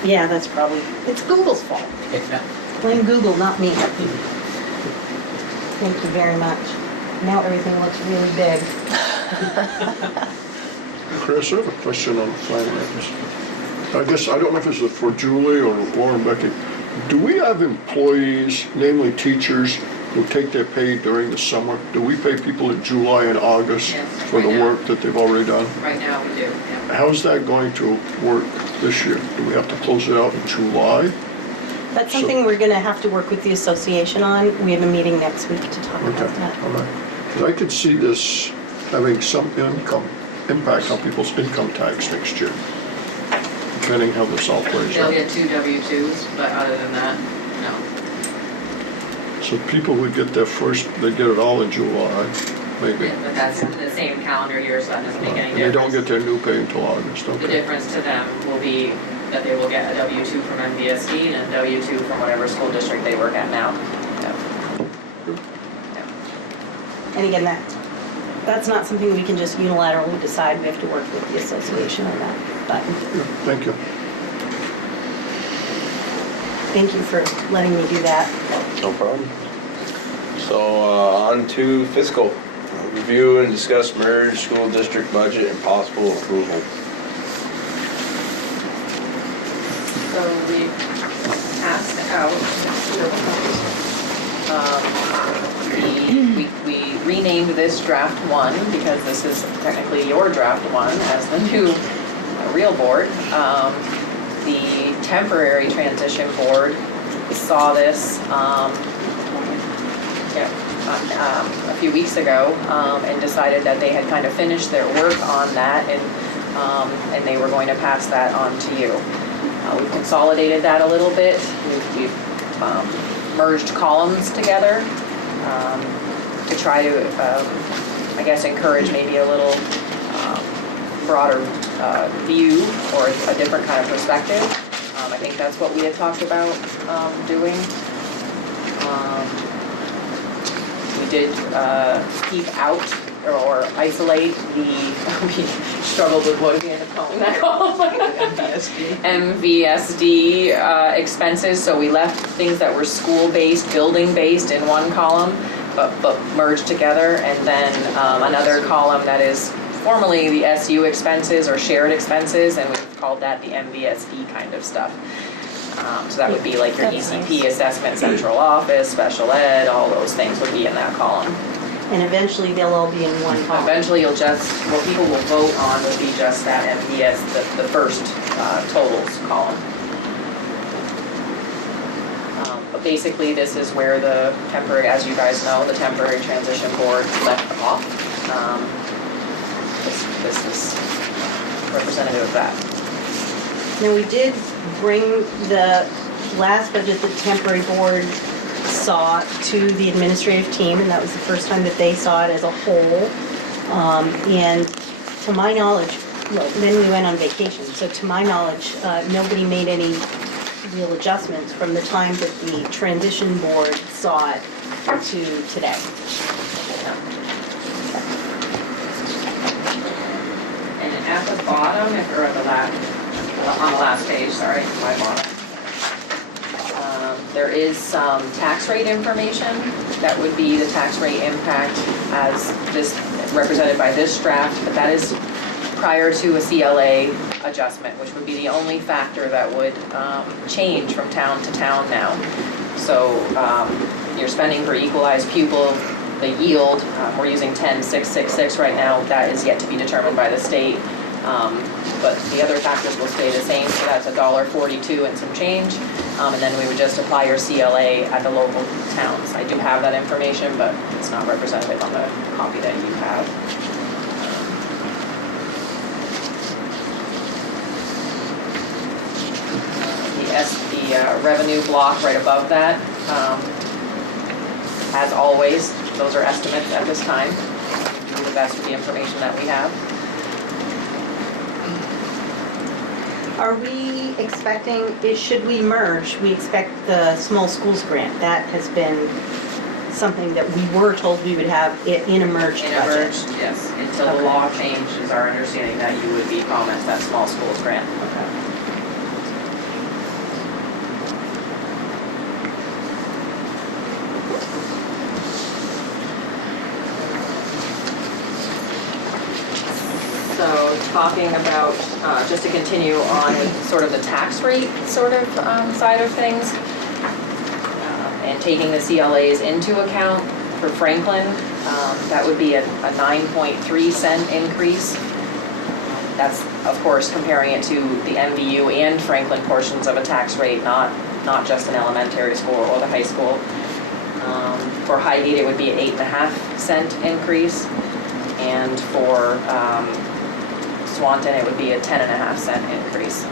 Yeah, that's probably, it's Google's fault. Blame Google, not me. Thank you very much. Now everything looks really big. Chris, I have a question on finance. I guess, I don't know if this is for Julie or Lauren, Becky. Do we have employees, namely teachers, who take their pay during the summer? Do we pay people in July and August Yes, for the right now. work that they've already done? Right now, we do, yeah. How's that going to work this year? Do we have to close it out in July? That's something we're gonna have to work with the association on. We have a meeting next week to talk Okay, about that. all right. 'Cause I could see this having some impact on people's income tax next year, depending how this all plays They'll out. get 2 W-2s, but other than that, no. So people would get their first, they get it all in July, maybe. Yeah, but that's the same calendar year, so that doesn't make any And they don't difference. get their new pay until August, The okay. difference to them will be that they will get a W-2 from MVSD and a W-2 from whatever school district they work at now. And again, that's not something we can just unilaterally decide. We have to work with the association on that. But Yeah, thank you. thank you for letting me do that. No problem. So, on to fiscal. Review and discuss merged school district budget and possible approval. So we passed out, we renamed this draft one because this is technically your draft one as the new real board. The temporary transition board saw this a few weeks ago and decided that they had kind of finished their work on that and they were going to pass that on to you. We've consolidated that a little bit. We've merged columns together to try to, I guess, encourage maybe a little broader view or a different kind of perspective. I think that's what we had talked about doing. We did keep out or isolate the, we struggled with what we ended up calling that column. MVSD expenses, so we left things that were school-based, building-based in one column, but merged together, and then another column that is formerly the SU expenses or shared expenses, and we've called that the MVSD kind of stuff. So that would be like your That's ECP nice. assessment, central office, special ed, all those things would be in that column. And eventually they'll all be in one column. Eventually, you'll just, what people will vote on will be just that MVS, the first totals column. But basically, this is where the temporary, as you guys know, the temporary transition board left off. This is representative of that. Now, we did bring the last budget the temporary board saw to the administrative team, and that was the first time that they saw it as a whole. And to my knowledge, well, then we went on vacation, so to my knowledge, nobody made any real adjustments from the time that the transition board saw it to today. And at the bottom, if you're at the last, on the last page, sorry, my bottom. There is some tax rate information. That would be the tax rate impact as this, represented by this draft, but that is prior to a CLA adjustment, which would be the only factor that would change from town to town now. So your spending per equalized pupil, the yield, we're using 10,666 right now. That is yet to be determined by the state. But the other factors will stay the same, so that's $1.42 and some change. And then we would just apply your CLA at the local towns. I do have that information, but it's not representative on the copy that you have. The revenue block right above that, as always, those are estimates at this time. Do the best with the information that we have. Are we expecting, should we merge, we expect the small schools grant? That has been something that we were told we would have it in a merged In a budget. merged, yes, until the Okay. law changed, is our understanding that you would be comments that small schools grant. So talking about, just to continue on with sort of the tax rate sort of side of things, taking the CLAs into account for Franklin, that would be a 9.3 cent increase. That's, of course, comparing it to the MVU and Franklin portions of a tax rate, not just an elementary school or the high school. For Highgate, it would be an 8.5 cent increase, and for Swanton, it would be a 10.5 cent increase.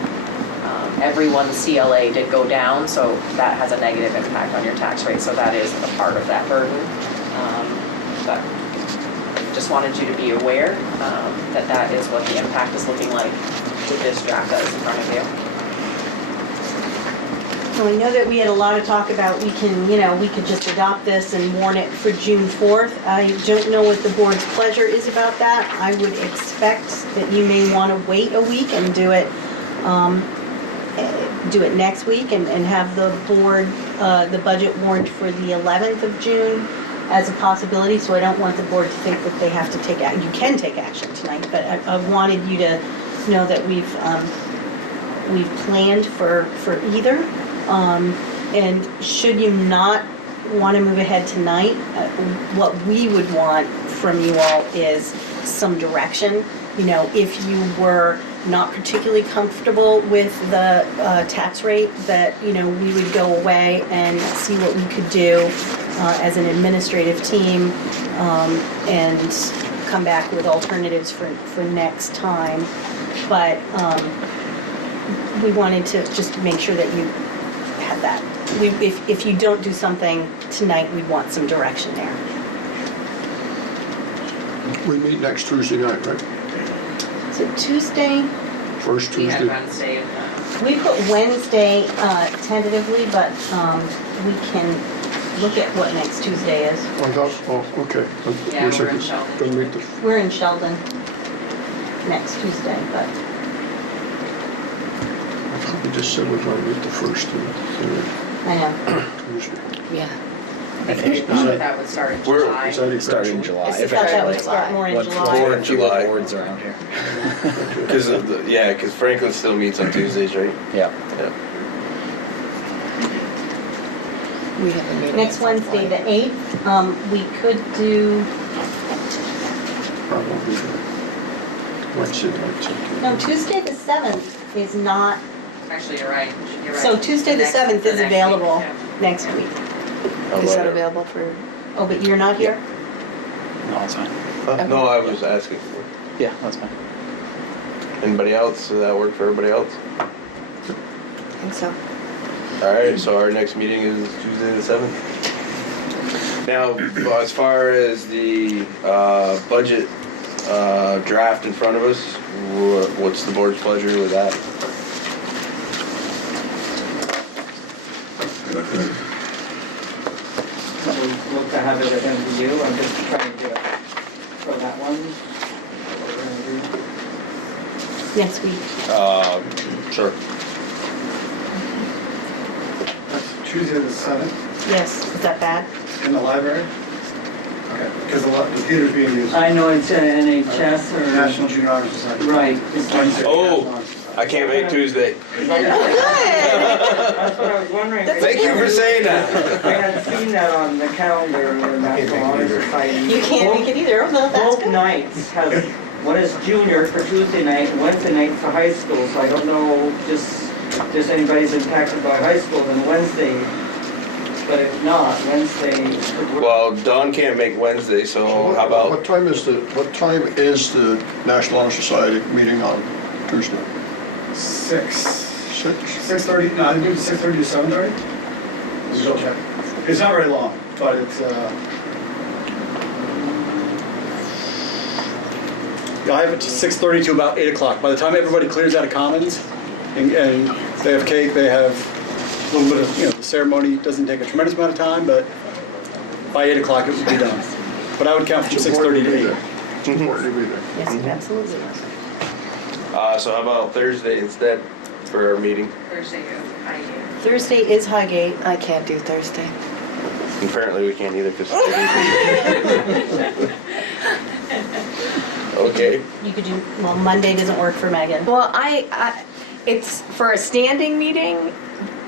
Everyone's CLA did go down, so that has a negative impact on your tax rate, so that is a part of that burden. But just wanted you to be aware that that is what the impact is looking like with this draft that is in front of you. So I know that we had a lot of talk about we could just adopt this and warn it for June 4th. I don't know what the board's pleasure is about that. I would expect that you may want to wait a week and do it next week and have the board, the budget warned for the 11th of June as a possibility. So I don't want the board to think that they have to take action. You can take action tonight, but I wanted you to know that we've planned for either. And should you not want to move ahead tonight, what we would want from you all is some direction. You know, if you were not particularly comfortable with the tax rate, that, you know, we would go away and see what we could do as an administrative team and come back with alternatives for next time. But we wanted to just make sure that you had that. If you don't do something tonight, we'd want some direction there. We meet next Tuesday night, right? So Tuesday, First We had Tuesday. Wednesday, we put Wednesday tentatively, but we can look at what next Tuesday is. I thought, oh, okay. Yeah, we're in Sheldon. Gonna meet the, We're in Sheldon next Tuesday, but I thought we just said we're gonna meet the first and I know. Tuesday. Yeah. that would start in July. Is that Start in exactly? July. I If thought it- that would start more in What- July. More in July. boards around here. Because because Franklin still meets on Tuesdays, right? Yeah. Yeah. We have a meeting. Next at some Wednesday, point. the 8th, we could do, Probably Wednesday night. no, Tuesday the 7th is not, Actually, you're right. You're right. so Tuesday the Next- 7th is next week, available yeah. next week. How Is that about it? available for? Oh, but you're not here? No, that's fine. No, I was asking. Yeah, that's fine. Anybody else? Does that work for everybody else? I think so. All right, so our next meeting is Tuesday the 7th. Now, as far as the budget draft in front of us, what's the board's pleasure with that? We look to have it at MVU, I'm just trying to for that one. What we're gonna do. Next week. Sure. That's Tuesday the 7th Yes, is that bad? in the library? Okay, because the computer's being used. I know it's NHS or. National Junior Honor Society. Right. It's Wednesday. Oh. I can't make Tuesday. That's what I was wondering. Thank you for saying that. I had seen that on the calendar of the National Honor Society. You can't make it either, oh no, that's Both good. nights has, one is junior for Tuesday night, and Wednesday night for high school, so I don't know just anybody's impacted by high school then Wednesday. But if not, Wednesday could work. Well, Dawn can't make Wednesday, so how about, What time is the National Honor Society meeting on Tuesday? 6:30, no, I think it's 6:30 to 7:30? Let's go check. It's not very long, but it's, yeah, I have it to 6:30 to about 8 o'clock. By the time everybody clears out of Commons and they have cake, they have a little bit of, the ceremony doesn't take a tremendous amount of time, but by 8 o'clock it would be done. But I would count from 6:30 to 8. It's important to be there. Yes, it absolutely is. so how about Thursday instead for our meeting? Thursday, Highgate. Thursday is Highgate. I can't do Thursday. Apparently we can't either because. Okay. You could do, well, Monday doesn't work for Megan. Well, it's for a standing meeting,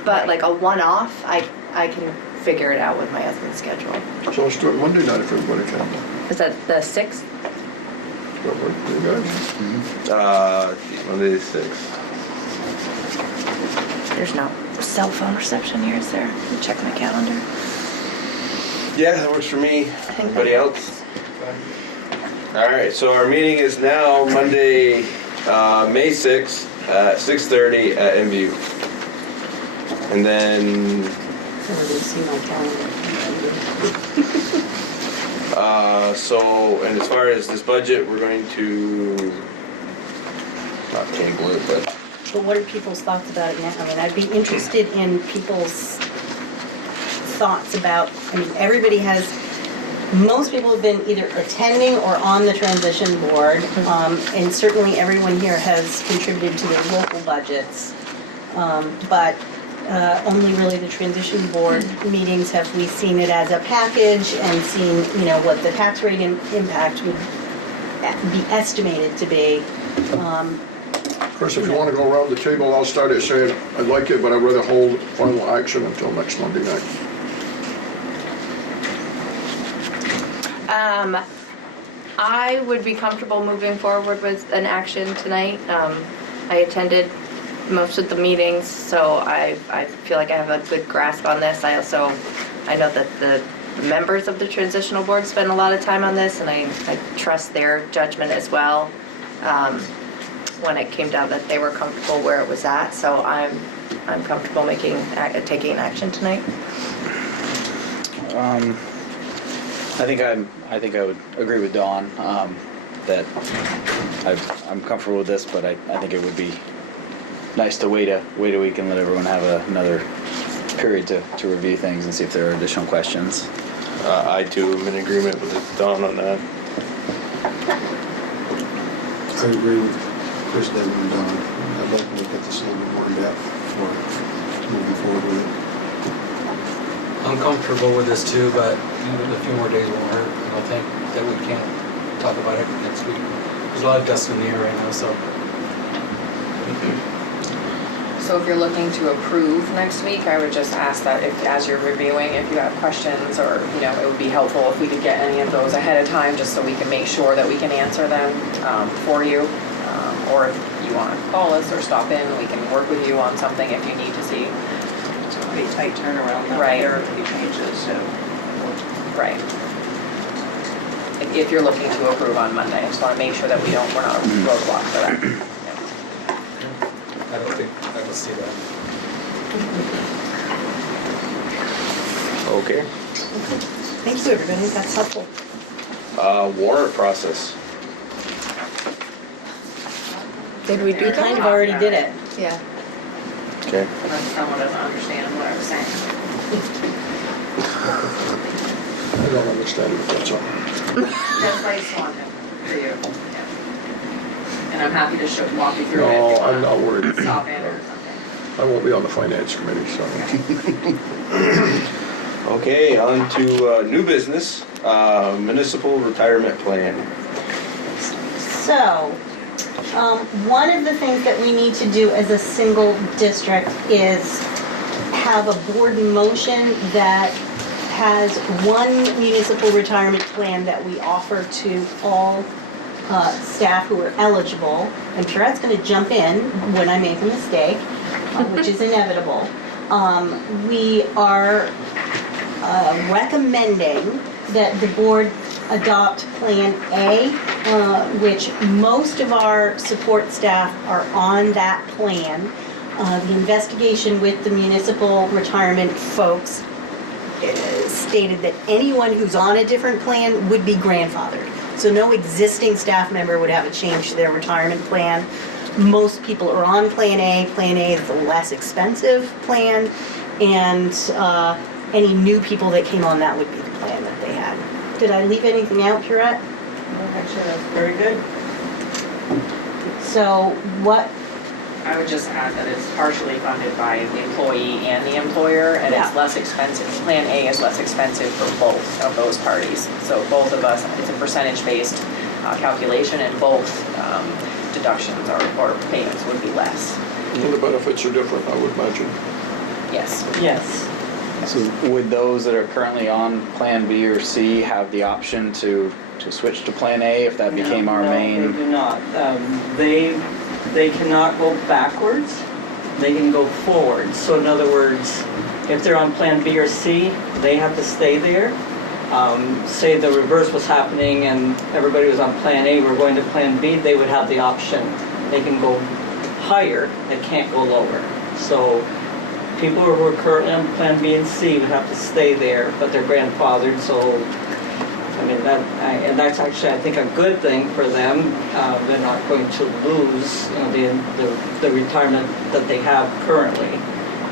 but like a one-off, I can figure it out with my husband's schedule. So let's do it Monday night if everybody can. Is that the 6th? That work for you guys? Monday the 6th. There's no cell phone reception here, is there? Let me check my calendar. Yeah, that works for me. Anybody else? All right, so our meeting is now Monday, May 6th at 6:30 at MVU. And then, Everybody see my calendar. and as far as this budget, we're going to, not table it, but But what are people's thoughts about it now? I mean, I'd be interested in people's thoughts about, I mean, everybody has, most people have been either attending or on the transition board, and certainly everyone here has contributed to their local budgets. But only really the transition board meetings have we seen it as a package and seen, you know, what the tax rate impact would be estimated to be. Chris, if you want to go around the table, I'll start it saying, I like it, but I'd rather hold final action until next Monday night. I would be comfortable moving forward with an action tonight. I attended most of the meetings, so I feel like I have a good grasp on this. I know that the members of the transitional board spend a lot of time on this, and I trust their judgment as well. When it came down that they were comfortable where it was at, so I'm comfortable taking action tonight. I think I would agree with Dawn that I'm comfortable with this, but I think it would be nice to wait a week and let everyone have another period to review things and see if there are additional questions. I too am in agreement with Dawn on that. I agree with Chris, David, and Don. I'd like to look at this a little bit more in depth before moving forward with it. I'm comfortable with this too, but a few more days won't hurt. I don't think that we can't talk about it next week. There's a lot of dust in the air right now, so. So if you're looking to approve next week, I would just ask that if, as you're reviewing, if you have questions or, you know, it would be helpful if we could get any of those ahead of time just so we can make sure that we can answer them for you. Or if you want to call us or stop in, we can work with you on something if you need to see. It's going to be a tight turnaround now. Right. There are a few changes, so. Right. If you're looking to approve on Monday, I just want to make sure that we're not a roadblock for that. I don't see that. Okay. Thank you, everybody, that's helpful. Warrant process. Did we do We kind of already did it. Yeah. Okay. Unless someone doesn't understand what I was saying. I don't understand it, that's all. That's why I just wanted for you. Yeah. And I'm happy to walk you through it. No, if you I'm want not worried. to Stop in or something. I won't be on the finance committee, so. Okay, on to new business, municipal retirement plan. So, one of the things that we need to do as a single district is have a board motion that has one municipal retirement plan that we offer to all staff who are eligible. I'm sure that's going to jump in when I make a mistake, which is inevitable. We are recommending that the board adopt Plan A, which most of our support staff are on that plan. The investigation with the municipal retirement folks stated that anyone who's on a different plan would be grandfathered. So no existing staff member would have a change to their retirement plan. Most people are on Plan A. Plan A is the less expensive plan, and any new people that came on that would be the plan that they had. Did I leave anything out, Purette? Well, actually, that's very good. So what, I would just add that it's partially funded by the employee and the employer, and it's less expensive. Plan A is less expensive for both of those parties. So both of us, it's a percentage-based calculation, and both deductions or payments would be less. And the benefits are different, I would imagine. Yes. Yes. So would those that are currently on Plan B or C have the option to switch to Plan A if that became our No, main? they do not. They cannot go backwards, they can go forward. So in other words, if they're on Plan B or C, they have to stay there. Say the reverse was happening and everybody was on Plan A, we're going to Plan B, they would have the option. They can go higher, they can't go lower. So people who are currently on Plan B and C would have to stay there, but they're grandfathered, so, I mean, and that's actually, I think, a good thing for them. They're not going to lose, you know, the retirement that they have currently.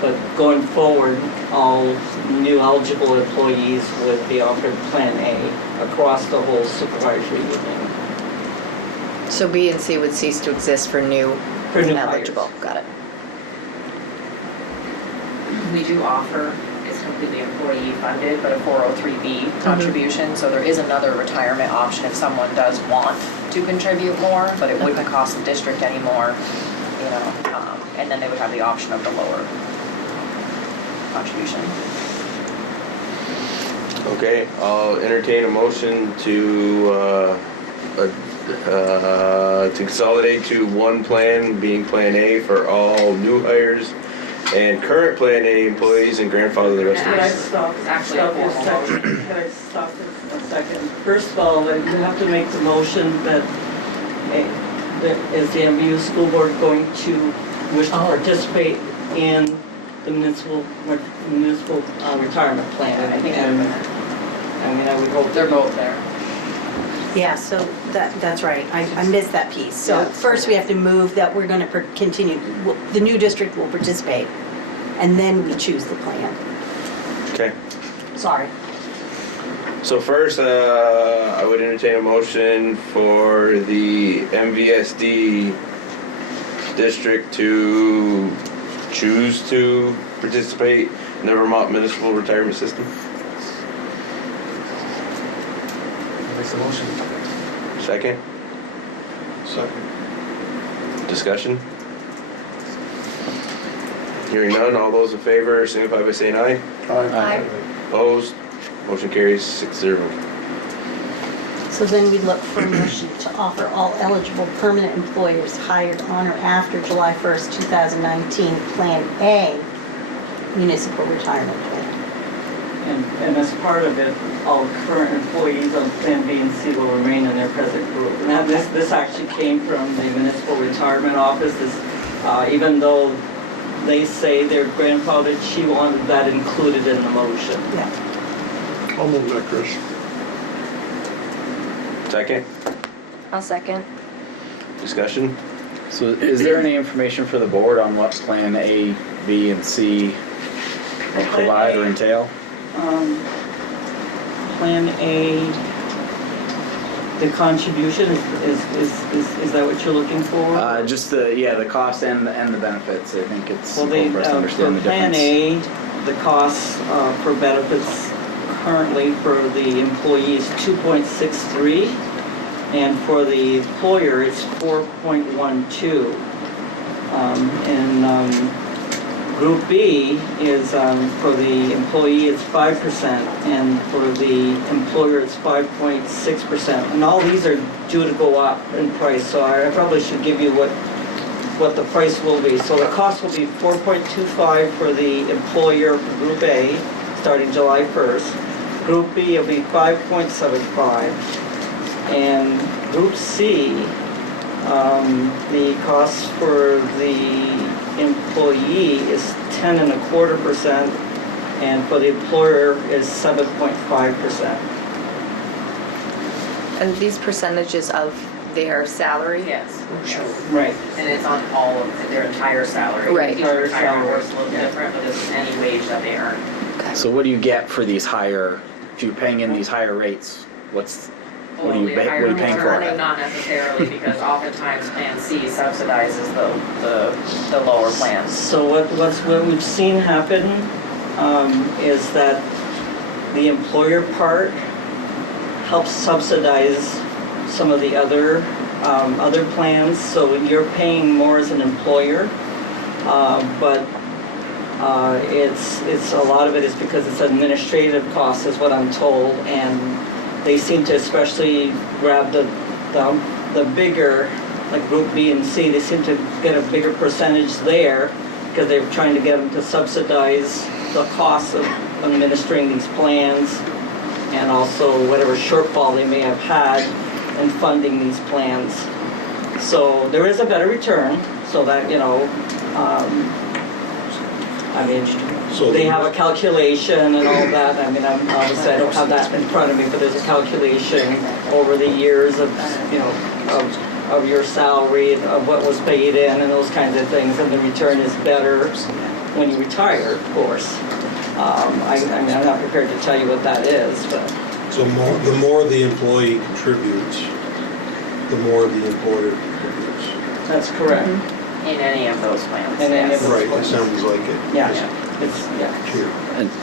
But going forward, all new eligible employees would be offered Plan A across the whole supervisory union. So B and C would cease to exist for new For new eligible. hires. Got it. We do offer, it's completely employee funded, but a 403B contribution, so there is another retirement option if someone does want to contribute more, but it wouldn't cost the district any more, you know, and then they would have the option of the lower contribution. Okay, I'll entertain a motion to consolidate to one plan, being Plan A for all new hires and current Plan A employees and grandfather the rest of Can I us. stop? It's actually stop a you formal second? motion. Can I stop for a second? First of all, you have to make the motion that, is the MBU school board going to wish to participate in the municipal retirement plan? I think And, I mean, I would hope. they're both there. Yeah, so that's right. I missed that piece. So Yeah. first we have to move that we're going to continue, the new district will participate, and then we choose the plan. Okay, Sorry. so first, I would entertain a motion for the MVSD district to choose to participate in the Vermont Municipal Retirement System. Makes a motion. Second, Second. discussion. Hearing none, all those in favor signify by saying aye. Aye. Opposed? Motion carries 6-0. So then we look for a motion to offer all eligible permanent employers hired on or after July 1st, 2019, Plan A, municipal retirement plan. And as part of it, all current employees on Plan B and C will remain in their present group. Now, this actually came from the municipal retirement office. Even though they say they're grandfathered, she wanted that included in the motion. Yeah. I'll move that, Chris. Second, I'll second. discussion. So is there any information for the board on what Plan A, B, and C provide or entail? Plan A, the contribution, is that what you're looking for? Just the cost and the benefits. I think it's Well, simple for us to understand the for Plan difference. A, the costs for benefits currently for the employee is 2.63, and for the employer, it's 4.12. Group B is, for the employee, it's 5%, and for the employer, it's 5.6%. And all these are due to go up in price, so I probably should give you what the price will be. So the cost will be 4.25 for the employer for Group A, starting July 1st. Group B will be 5.75. And Group C, the cost for the employee is 10.25%, and for the employer is 7.5%. And these percentages of their salary? Yes. Right. And it's on all of their entire salary. Right. Each Entire retirement salary. works a little different, but this is any wage that they earn. So what do you get for these higher, if you're paying in these higher rates, what are you paying for? Not necessarily, because oftentimes Plan C subsidizes the lower plans. So what we've seen happen is that the employer part helps subsidize some of the other plans. So you're paying more as an employer, but It's a lot of it is because it's administrative costs, is what I'm told, and they seem to especially grab the bigger, like Group B and C. They seem to get a bigger percentage there because they're trying to get them to subsidize the costs of administering these plans and also whatever shortfall they may have had in funding these plans. So there is a better return, so that, you know, I mean, So they have a calculation and all that. I mean, obviously I don't have that in front of me, but there's a calculation over the years of, you know, of your salary, of what was paid in and those kinds of things, and the return is better when you retire, of course. I mean, I'm not prepared to tell you what that is, but. So the more the employee contributes, the more the employer contributes. That's correct. In any of those plans, In any of yes. those Right, it plans. sounds like it. Yeah, it's, yeah. Here.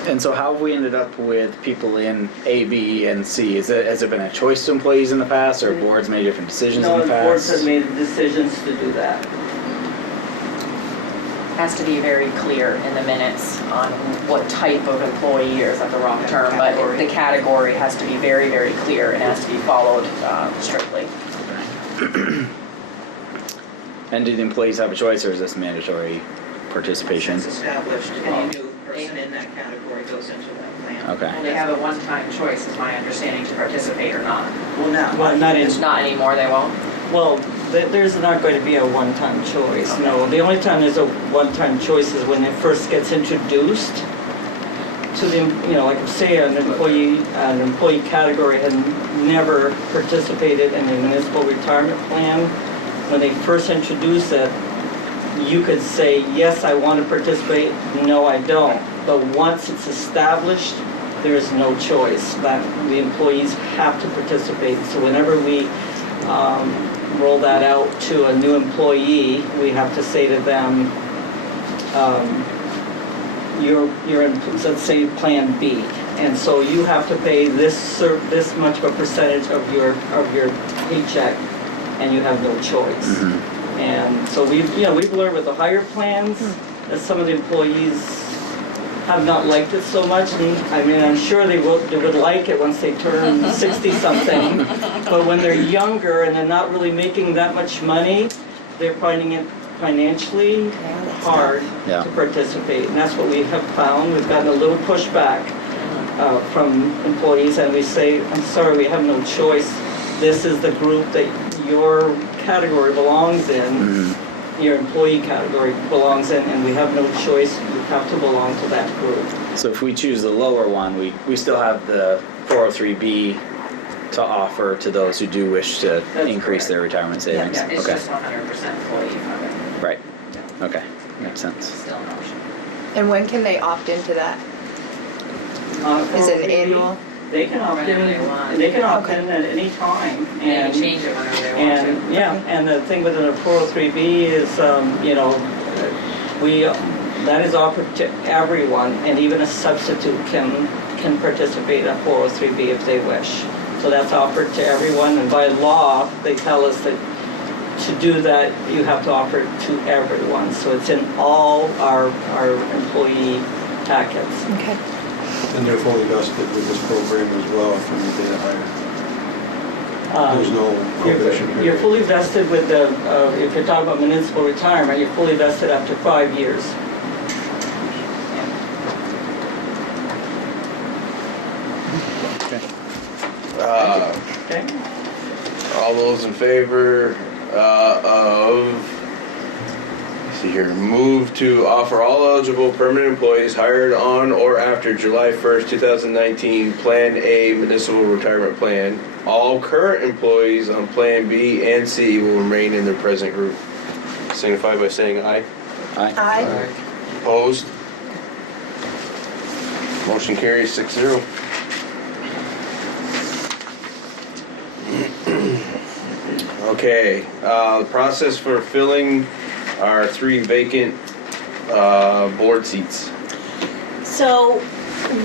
And so how have we ended up with people in A, B, and C? Has it been a choice to employees in the past, or boards made different decisions in No, the the past? boards have made decisions to do that. Has to be very clear in the minutes on what type of employee, or is that the wrong term, but the category has to be very, very clear and has to be followed strictly. And do the employees have a choice, or is this mandatory participation? It's established, any new person in that category goes into that plan. Well, Okay. they have a one-time choice, is my understanding, to participate or not. Well, now, Well, not in, Not anymore, they won't? well, there's not going to be a one-time choice, no. The only time there's a one-time choice is when it first gets introduced to the, you know, like say an employee category had never participated in the municipal retirement plan. When they first introduce it, you could say, yes, I want to participate, no, I don't. But once it's established, there is no choice, that the employees have to participate. So whenever we roll that out to a new employee, we have to say to them, you're in, let's say, Plan B, and so you have to pay this much of a percentage of your paycheck, and you have no choice. Mm-hmm. And so we've learned with the higher plans that some of the employees have not liked it so much. And I mean, I'm sure they would like it once they turn 60-something, but when they're younger and they're not really making that much money, they're finding it financially hard Yeah. to participate. And that's what we have found. We've gotten a little pushback from employees, and we say, I'm sorry, we have no choice. This is the group that your category belongs in. Mm-hmm. Your employee category belongs in, and we have no choice. You have to belong to that group. So if we choose the lower one, we still have the 403B to offer to those who do wish to That's increase correct. their retirement savings. Yeah, it's Okay. just 100% employee funded. Right. Okay. Makes sense. Still an option. And when can they opt into that? Is it an 403B, annual? They can opt Whenever in. they want. They can opt in at any time. And they can change it whenever they want to. And, yeah, and the thing with the 403B is, that is offered to everyone, and even a substitute can participate in 403B if they wish. So that's offered to everyone, and by law, they tell us that to do that, you have to offer it to everyone. So it's in all our employee packets. Okay. And they're fully vested with this program as well from the data hire. There's no probation period. You're fully vested with the, if you're talking about municipal retirement, you're fully vested after 5 years. Okay? All those in favor of, let's see here, move to offer all eligible permanent employees hired on or after July 1st, 2019, Plan A municipal retirement plan. All current employees on Plan B and C will remain in their present group. Signify by saying aye. Aye. Aye. Opposed? Motion carries 6-0. Okay, the process for filling our 3 vacant board seats. So,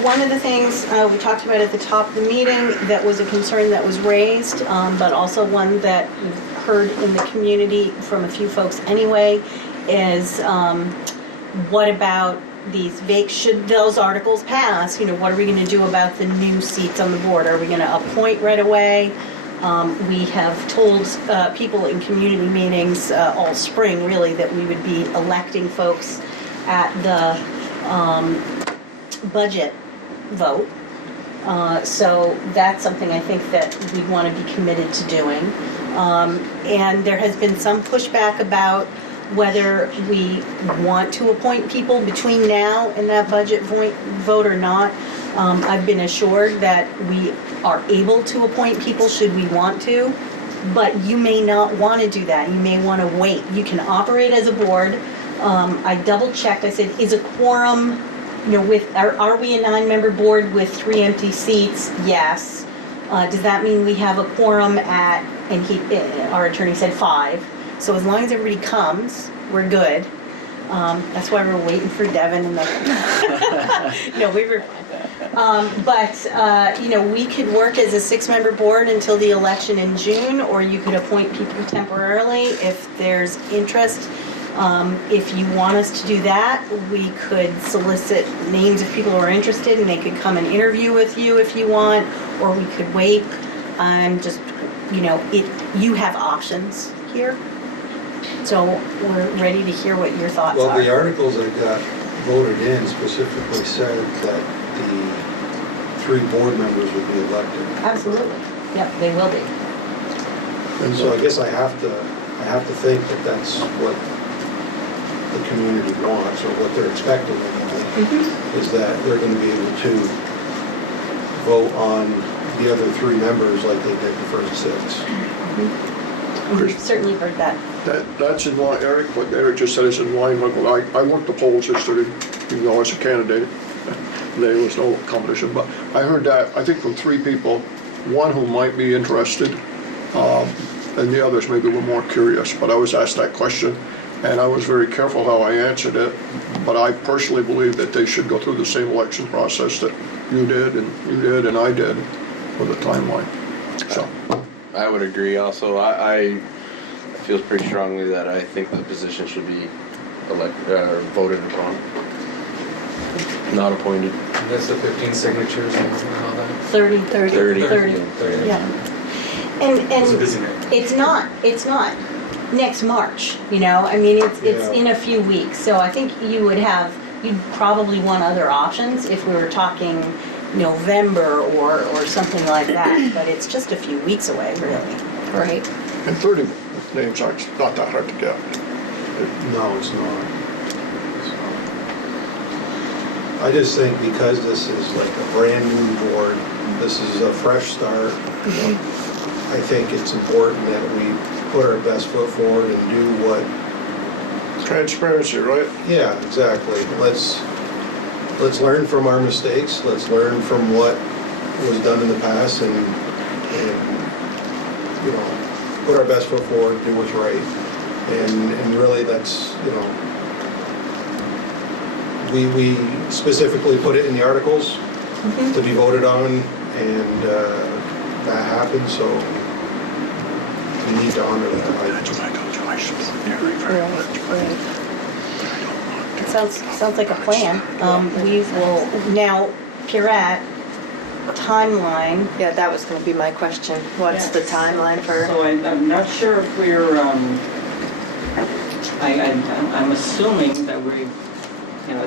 one of the things we talked about at the top of the meeting that was a concern that was raised, but also one that we've heard in the community from a few folks anyway, is what about should those articles pass, what are we gonna do about the new seats on the board? Are we gonna appoint right away? We have told people in community meetings all spring, really, that we would be electing folks at the budget vote. So that's something I think that we want to be committed to doing. And there has been some pushback about whether we want to appoint people between now and that budget vote or not. I've been assured that we are able to appoint people should we want to, but you may not want to do that. You may want to wait. You can operate as a board. I double checked. I said, is a quorum, are we a 9-member board with 3 empty seats? Yes. Does that mean we have a quorum at, and our attorney said 5. So as long as everybody comes, we're good. That's why we're waiting for Devin and the, no, we were, we could work as a 6-member board until the election in June, or you could appoint people temporarily if there's interest. If you want us to do that, we could solicit names of people who are interested and they could come and interview with you if you want, or we could wait. You have options here. So we're ready to hear what your thoughts are. Well, the articles that got voted in specifically said that the 3 board members would be elected. Absolutely. Yep, they will be. And so I guess I have to think that that's what the community wants, or what they're expecting anyway, is that they're going to be able to vote on the other 3 members like they did the first 6. We've certainly heard that. That's in line, Eric, what Eric just said is in line with what I worked the polls yesterday, even though I was a candidate. There was no competition, but I heard that, I think from 3 people, 1 who might be interested, and the others maybe were more curious, but I was asked that question, and I was very careful how I answered it, but I personally believe that they should go through the same election process that you did, and I did, with a timeline, so. I would agree also. I feel pretty strongly that I think the position should be voted upon, not appointed. That's the 15 signatures and how that. 30. 30. Yeah. It's a busy night. It's not next March, it's Yeah. in a few weeks. So I think you'd probably want other options if we were talking November or something like that, but it's just a few weeks away, really. Right. And 30 names aren't not that hard to get. No, it's not. I just think because this is like a brand new board, this is a fresh start. I think it's important that we put our best foot forward and do what. Transparency, right? Yeah, exactly. Let's learn from our mistakes. Let's learn from what was done in the past, and put our best foot forward, do what's right, and really that's we specifically put it in the articles to be voted on, and that happened, so we need to honor that. That's what I told you, I support Eric very much. Right. It sounds like a plan. We will, now, Pierrette, timeline. Yeah, that was gonna be my question. What's the timeline for? So I'm not sure if we're, I'm assuming that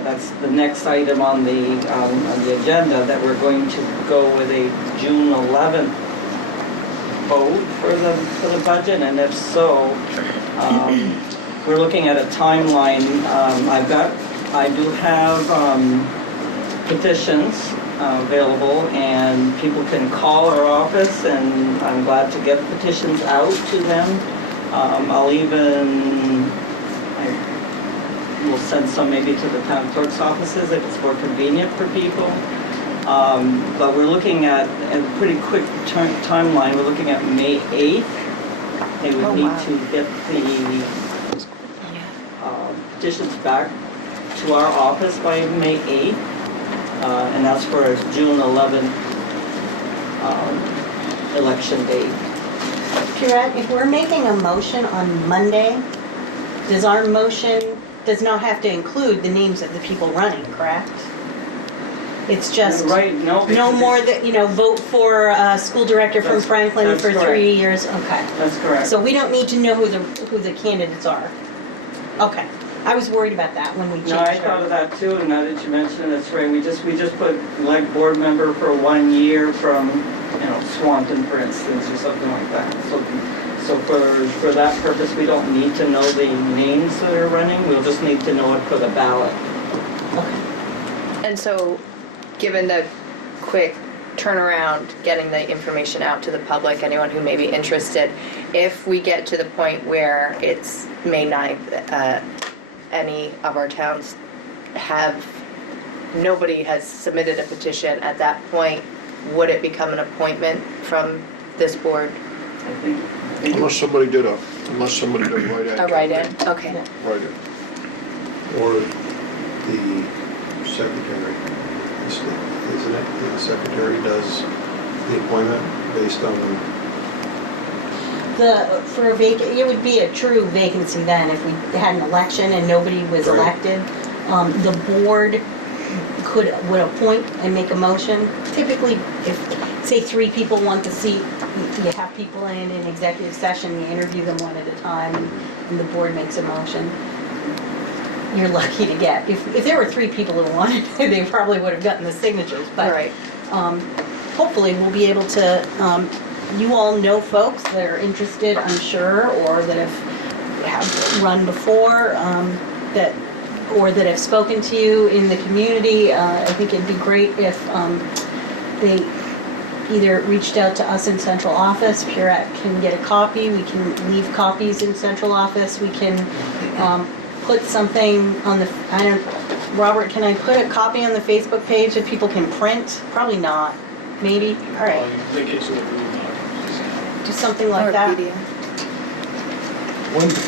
that's the next item on the agenda, that we're going to go with a June 11th vote for the budget, and if so, we're looking at a timeline. I do have petitions available, and people can call our office, and I'm glad to get petitions out to them. We'll send some maybe to the town clerk's offices if it's more convenient for people. But we're looking at a pretty quick timeline. We're looking at May 8th. They would need to get the petitions back to our office by May 8th. And that's for a June 11th election date. Pierrette, if we're making a motion on Monday, does our motion does not have to include the names of the people running, correct? It's just Right, no. no because more that, vote for a school director from That's- Franklin that's for correct. 3 years, okay. That's correct. So we don't need to know who the candidates are. Okay, I was worried about that when we changed No, I thought of that too, and now that you mention it, that's right, we just put like board member for 1 year from, Swanton, for instance, or something like that. So for that purpose, we don't need to know the names that are running, we'll just need to know it for the ballot. And so, given the quick turnaround, getting the information out to the public, anyone who may be interested, if we get to the point where it's May 9th, any of our towns nobody has submitted a petition at that point, would it become an appointment from this board? I think Unless somebody did right at. A write-in? Okay. Right in. Or the secretary, isn't it? The secretary does the appointment based on, For a it would be a true vacancy then if we had an election and nobody was Right. elected. The board would appoint and make a motion. Typically, if, say, 3 people want the seat, you have people in executive session, you interview them one at a time, and the board makes a motion. You're lucky to get, if there were 3 people who wanted it, they probably would have gotten the signatures, but Right. hopefully we'll be able to, you all know folks that are interested, I'm sure, or that have run before, or that have spoken to you in the community. I think it'd be great if they either reached out to us in central office. Pierrette can get a copy. We can leave copies in central office. We can put something on the, Robert, can I put a copy on the Facebook page that people can print? Probably not. Maybe? All right. Do something like Or that. PDF.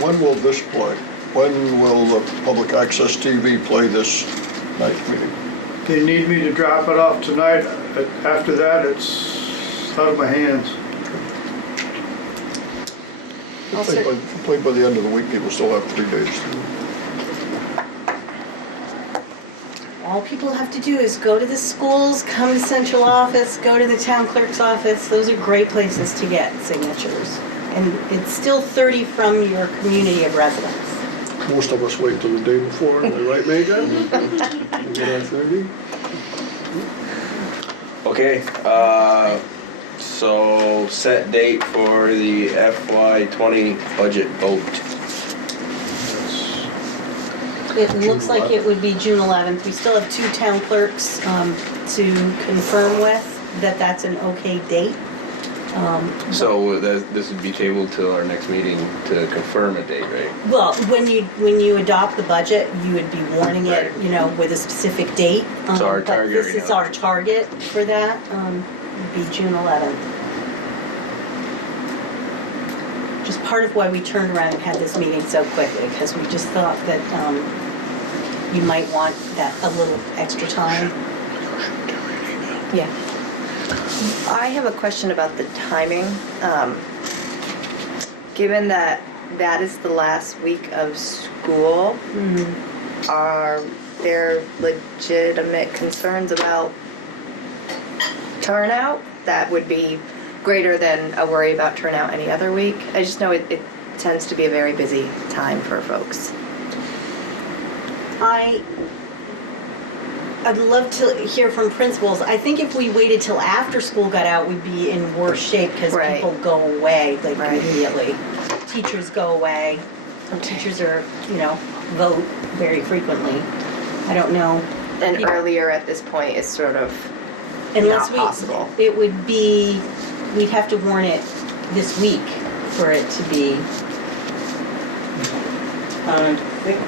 When will this play? When will the public access TV play this night's meeting? They need me to drop it off tonight. After that, it's out of my hands. Hopefully by the end of the week, people still have 3 days. All people have to do is go to the schools, come to central office, go to the town clerk's office. Those are great places to get signatures. And it's still 30 from your community of residents. Most of us wait till the day before, am I right, Megan? We get our 30? Okay, so set date for the FY20 budget vote. It looks like it would be June 11th. We still have 2 town clerks to confirm with that that's an okay date. So this would be tabled till our next meeting to confirm a date, right? Well, when you adopt the budget, you would be warning it, with a specific date. So our But target this right is now- our target for that, would be June 11th. Just part of why we turned around and had this meeting so quickly, because we just thought that you might want that a little extra time. Yeah. I have a question about the timing. Given that that is the last week of school, are there legitimate concerns about turnout that would be greater than a worry about turnout any other week? I just know it tends to be a very busy time for folks. I'd love to hear from principals. I think if we waited till after school got out, we'd be in worse shape because Right. people go away Right. immediately. Teachers go away. Teachers are, vote very frequently. I don't know. And earlier at this point is sort of Unless not possible. It would be, we'd have to warn it this week for it to be, I think,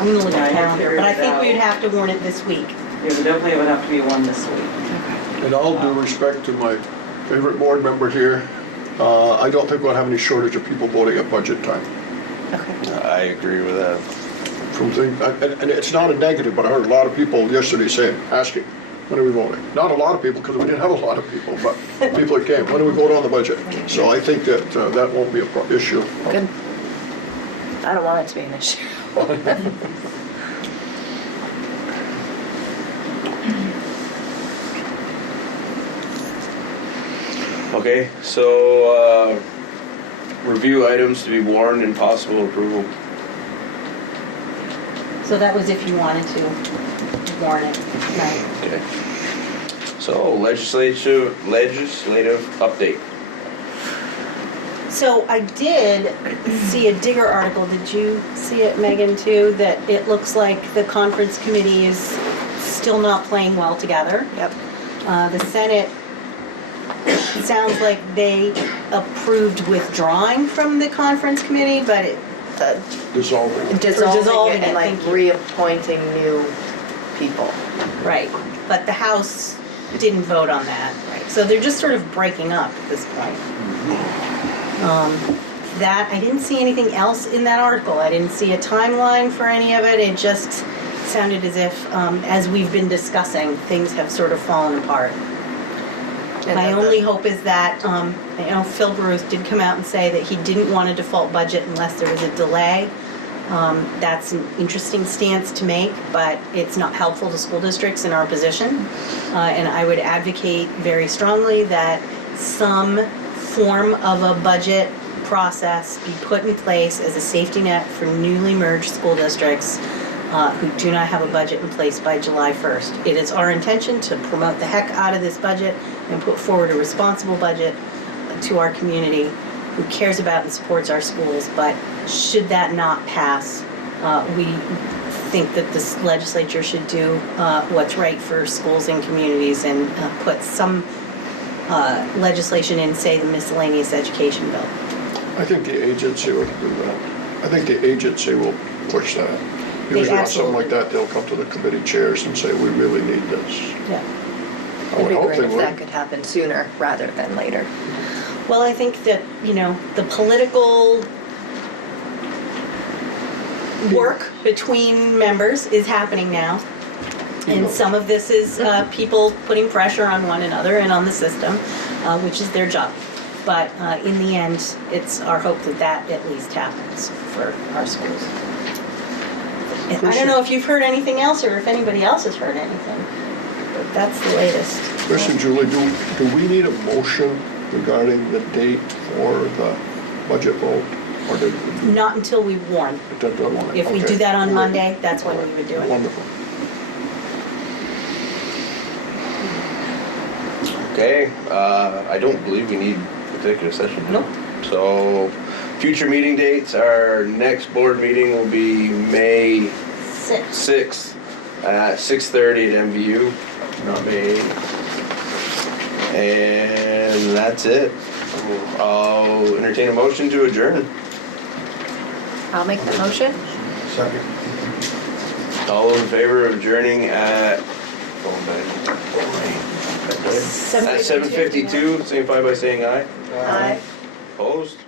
I'm gonna look Yeah, at the I calendar, figured but I it think out. we'd have to warn it this week. yeah, there definitely would have to be one this week. In all due respect to my favorite board member here, I don't think we'll have any shortage of people voting at budget time. I agree with that. And it's not a negative, but I heard a lot of people yesterday asking, when are we voting? Not a lot of people, because we didn't have a lot of people, but people that came, when do we vote on the budget? So I think that that won't be a issue. Good. I don't want it to be an issue. Okay, so, review items to be warned and possible approval. So that was if you wanted to warn it, right? Okay. So, legislative update. So I did see a Digger article, did you see it, Megan, too? That it looks like the conference committee is still not playing well together. Yep. The Senate, it sounds like they approved withdrawing from the conference committee, but it, Dissolving. Dissolving it and like thank you. reappointing new people. Right, but the House didn't vote on that. Right. So they're just sort of breaking up at this point. That, I didn't see anything else in that article. I didn't see a timeline for any of it. It just sounded as if, as we've been discussing, things have sort of fallen apart. My only hope is that, I know Phil Bruce did come out and say that he didn't want a default budget unless there was a delay. That's an interesting stance to make, but it's not helpful to school districts in our position. And I would advocate very strongly that some form of a budget process be put in place as a safety net for newly merged school districts who do not have a budget in place by July 1st. It is our intention to promote the heck out of this budget and put forward a responsible budget to our community who cares about and supports our schools, but should that not pass, we think that this legislature should do what's right for schools and communities and put some legislation in, say, the miscellaneous education bill. I think the agency would do that. I think the agency will push that. Usually on something like that, they'll come to the committee chairs and say, we really need this. Yeah. I It'd would be hope great they if that would. could happen sooner rather than later. Well, I think that, you know, the political work between members is happening now. And some of this is people putting pressure on one another and on the system, which is their job. But in the end, it's our hope that that at least happens for our schools. And I don't know if you've heard anything else or if anybody else has heard anything, but that's the latest. Chris and Julie, do we need a motion regarding the date for the budget vote? Or did we? Not until we warn. If we do that on Monday, that's when we would do it. Wonderful. Okay, I don't believe we need executive session. Nope. So, future meeting dates, our next board meeting will be May 6th at 6:30 at MVU, not May 8th. And that's it. I'll entertain a motion to adjourn. I'll make the motion. Second. All in favor of adjourning at 7:52, signify by saying aye. Aye. Opposed?